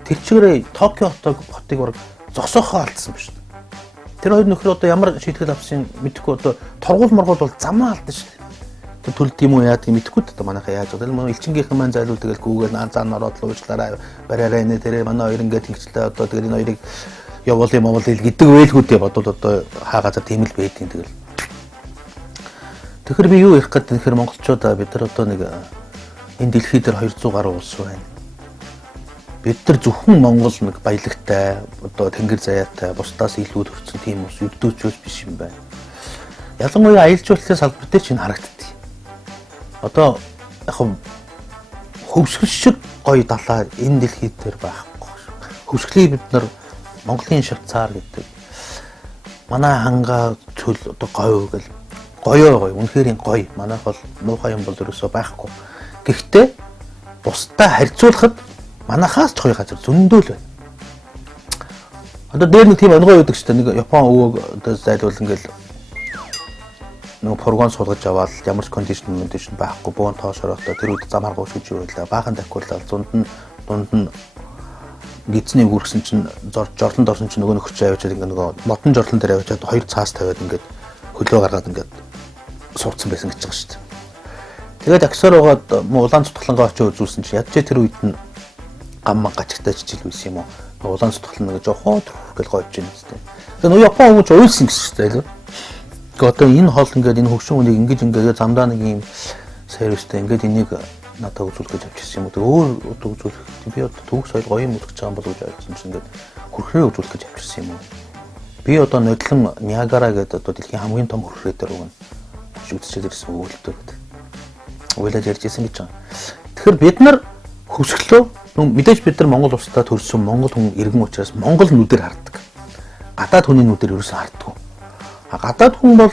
тэр чигээрээ Токио хотыг баг зогсоохоо алдсан байна шүү дээ. Тэр хоёр нөхөр одоо ямар шийтгэл авсан мэдэхгүй одоо торгуул моргуул бол замаа алдсан шүү дээ. Тэр төлд юм уу яадаг мэдэхгүй одоо манайхаа яаж байгаа. Манай элчингийнхэн маань зайлуул тэгэл гүүгээл наан ороод л уучлаарай бариараа энэ тэрэ манай хоёр ингээд ингэчлээ одоо тэгэл энэ хоёрыг явуул юм гэдэг байлгүүдээ бодвол одоо хаа газар тийм л байдгийн тэгэл. Тэгэхээр би юу ярих гэдэг тэгэхээр монголчуудаа бид нар одоо нэг энэ дэлхий дээр 200 гаруй улс байна. Бид нар зөвхөн Монгол нэг баялагтай одоо тэнгэр заяатай бусдаас илүү төрсэн тийм ус юддөөчөөс биш юм байна. Ялангуяа аялал жуулчлалын салбар дээр чинь харагддаг. Одоо яг хөвсгөл шиг гоё далаа энэ дэлхий дээр байхгүй. Хөвсглийг бид нар Монголын шавцаар гэдэг. Манай хангаа цөл одоо гоё гэл гоё үнэхээр гоё. Манайх бол муухай юм бол ерөөсөө байхгүй. Гэхдээ бусдаа харьцуулахад манайхаас ч гоё газар зөндөө л байна. Одоо дээр нэг тийм онгой байдаг шүү дээ. Нэг Япон өвөг одоо зайлуул ингээл нэг фургон суулгаж аваад ямар ч кондишн байхгүй буун тоошоор одоо тэр үед зам харгуус гэж юу байлаа. Баахан тахиулаад дунд нь гидсний үргсэн чинь жорлонд орсон чинь нөгөө нөхөрч аваачаад ингээ нөгөө модон жорлон дээр аваачаад хоёр цаас тавиад ингээд хөлөө гаргаад ингээд суудсан байсан гэж байгаа шүү дээ. Тэгээд аксаар угаад улаан цутгалангаа очиж үзүүлсэн чинь ядчээ тэр үед нь гам гачигтай жижиг үйс юм уу. Улаан цутгалан нэг жоохон гэл гоож чинь үстэй. Тэгээд нөгөө Япон хүмүүс уйлсан гэсэн шүү дээ. Тэгээд одоо энэ хоол ингээд энэ хөгшин хүнийг ингээд замдаа нэг юм сервистэй ингээд энийг надад үзүүлэх гэж авчихсан юм уу. Өөр одоо үзүүлэх би одоо төгс соёл гоё юм үзэж байгаа юм болов гэж ойлгосон чинь ингээд хөрхрөө үзүүлэх гэж авчихсан юм уу. Би одоо нодлон Ниагара гэдэг одоо дэлхийн хамгийн том хөрхрөө дээр өгнө. Үзчихээд ирсэн өгүүлэлтөө гэдэг. Уйлаж ярьж ирсэн гэж байгаа. Тэгэхээр бид нар хөвсгөлөө мэдээж бид нар Монгол улстай төрсэн Монгол хүн иргэн учраас Монгол нүдээр хардаг. Гадаад хүний нүдээр ерөөсөө харддаг. Гадаад хүн бол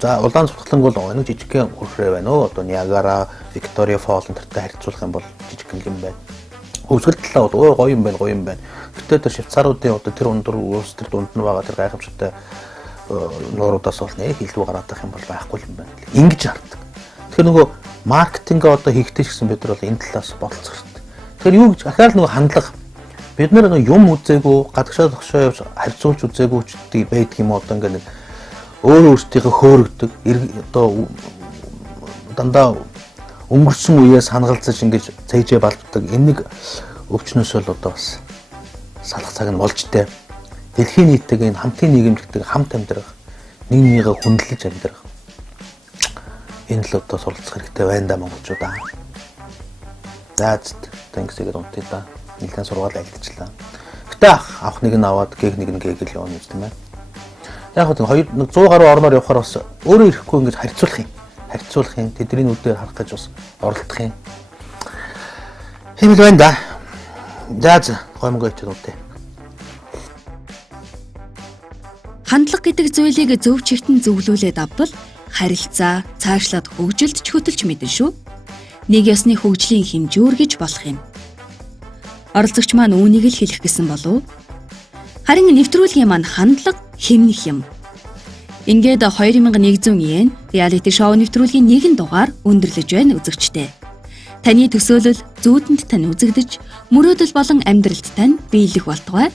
за улаан цутгаланг бол энэ жижигхэн хөрхрөө байна уу? Одоо Ниагара, Виктория Фолс энтертэй харьцуулах юм бол жижигхэн юм байна. Хөвсгөл талаа бол гоё юм байна. Гэтэ тэр швейцаруудын одоо тэр өндөр улс тэр дунд нь байгаа тэр гайхамшигтай нууруудаас бол нэр хилдүү гараад байх юм бол байхгүй юм байна. Ингэж хардаг. Тэгэхээр нөгөө маркетингээ одоо хийхдээ ч гэсэн бид нар бол энэ талаас бодолцох хэрэгтэй. Тэгэхээр юу гэж ахаар нөгөө хандлага бид нар юм үзээгүй, гадагшаа тогшоо явж харьцуулж үзээгүй ч байдаг юм одоо ингээд нэг өөртөө хөөрөгдөг одоо дандаа өнгөрсөн үеэс хангалзаж ингэж цайжээ балбдаг энэ нэг өвчнөөс бол одоо бас салах цаг нь болж тээ. Дэлхийн нийтэйг энэ хамтын нийгэмлэгтэй хамт амьдрах, нэг нэгээ хүндлэж амьдрах. Энэ л одоо суралцах хэрэгтэй байна да монголчуудаа. Заац тэнгисгээд унтъя да. Нэлээд сургаал айлтчлаа. Гэтэ авах нэг нь аваад гээх нэг нь гээгээл явна гэж тийм ээ. Яг хөө 100 гаруй орноор явахаар бас өөрөө ирэхгүй ингэж харьцуулах юм. Тэдний нүдээр харах гэж бас оролдох юм. Хэмэл байна да. Заац гомгоо ч үнэтэй. Хандлага гэдэг зүйлийг зөв чигтэн зөвлүүлээд авбал харилцаа цаашлаад хөгжилд ч хөтөлж мэдэн шүү. Нэг ёсны хөгжлийн хэмжүүр гэж болох юм. Оролцогч маань үүнийг л хэлэх гэсэн болов. Харин нэвтрүүлгийн маань хандлага хэмнэх юм. Ингээд 2100 yen реалити шоу нэвтрүүлгийн нэгэн дугаар өндөрлөж байна үзэгчтэй. Таны төсөөлөл зүүдэнд тань үзэгдэж, мөрөөдөл болон амьдралд тань биелэх болтугай.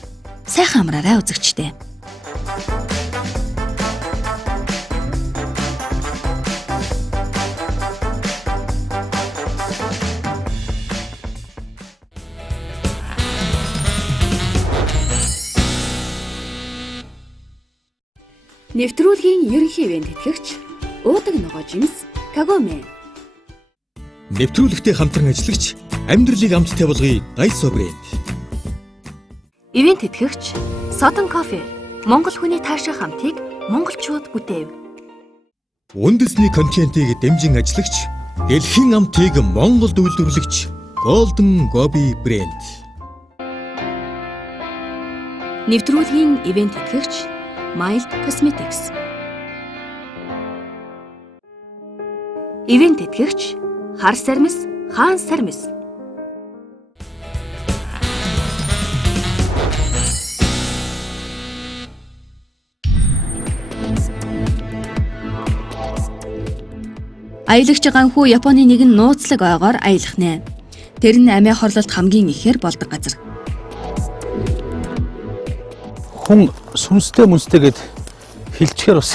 Сайхан амраарай үзэгчтэй. Нэвтрүүлгийн ерөнхий вэнд тэтгэгч уудаг ногоо жимс Кагоме. Нэвтрүүлэгтээ хамтран ажиллагч амьдралыг амттай болгоё Дайсо брэнд. Ивент тэтгэгч Southern Coffee Монгол хүний таашаа хамтыг монголчууд бүтээв. Үндэсний контентийг дэмжин ажиллагч дэлхийн амтыг Монголд үйлдвэрлэгч Golden Gobi брэнд. Нэвтрүүлгийн ивент тэтгэгч Mild Cosmetics. Ивент тэтгэгч Хар сармис, хаан сармис. Аялагч Ганхүү Японы нэгэн нууцлаг ойгоор аялах нэ. Тэр нь амиа хорлолт хамгийн ихээр болдог газар. Хүн сүнстэй мүнстэйгээд хилчгээр бас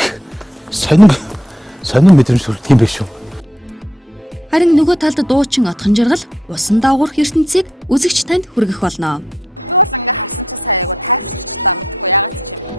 сонин мэдрэмж төрдөг юм биш үү? Харин нөгөө талд дуучин Отгонжаргал усан даагуурх ертөнцийг үзэгч танд хүргэх болно. Би бол ингээ харсан ч сая айгу тайвширчлаа мэдгүй ягаад ч юм.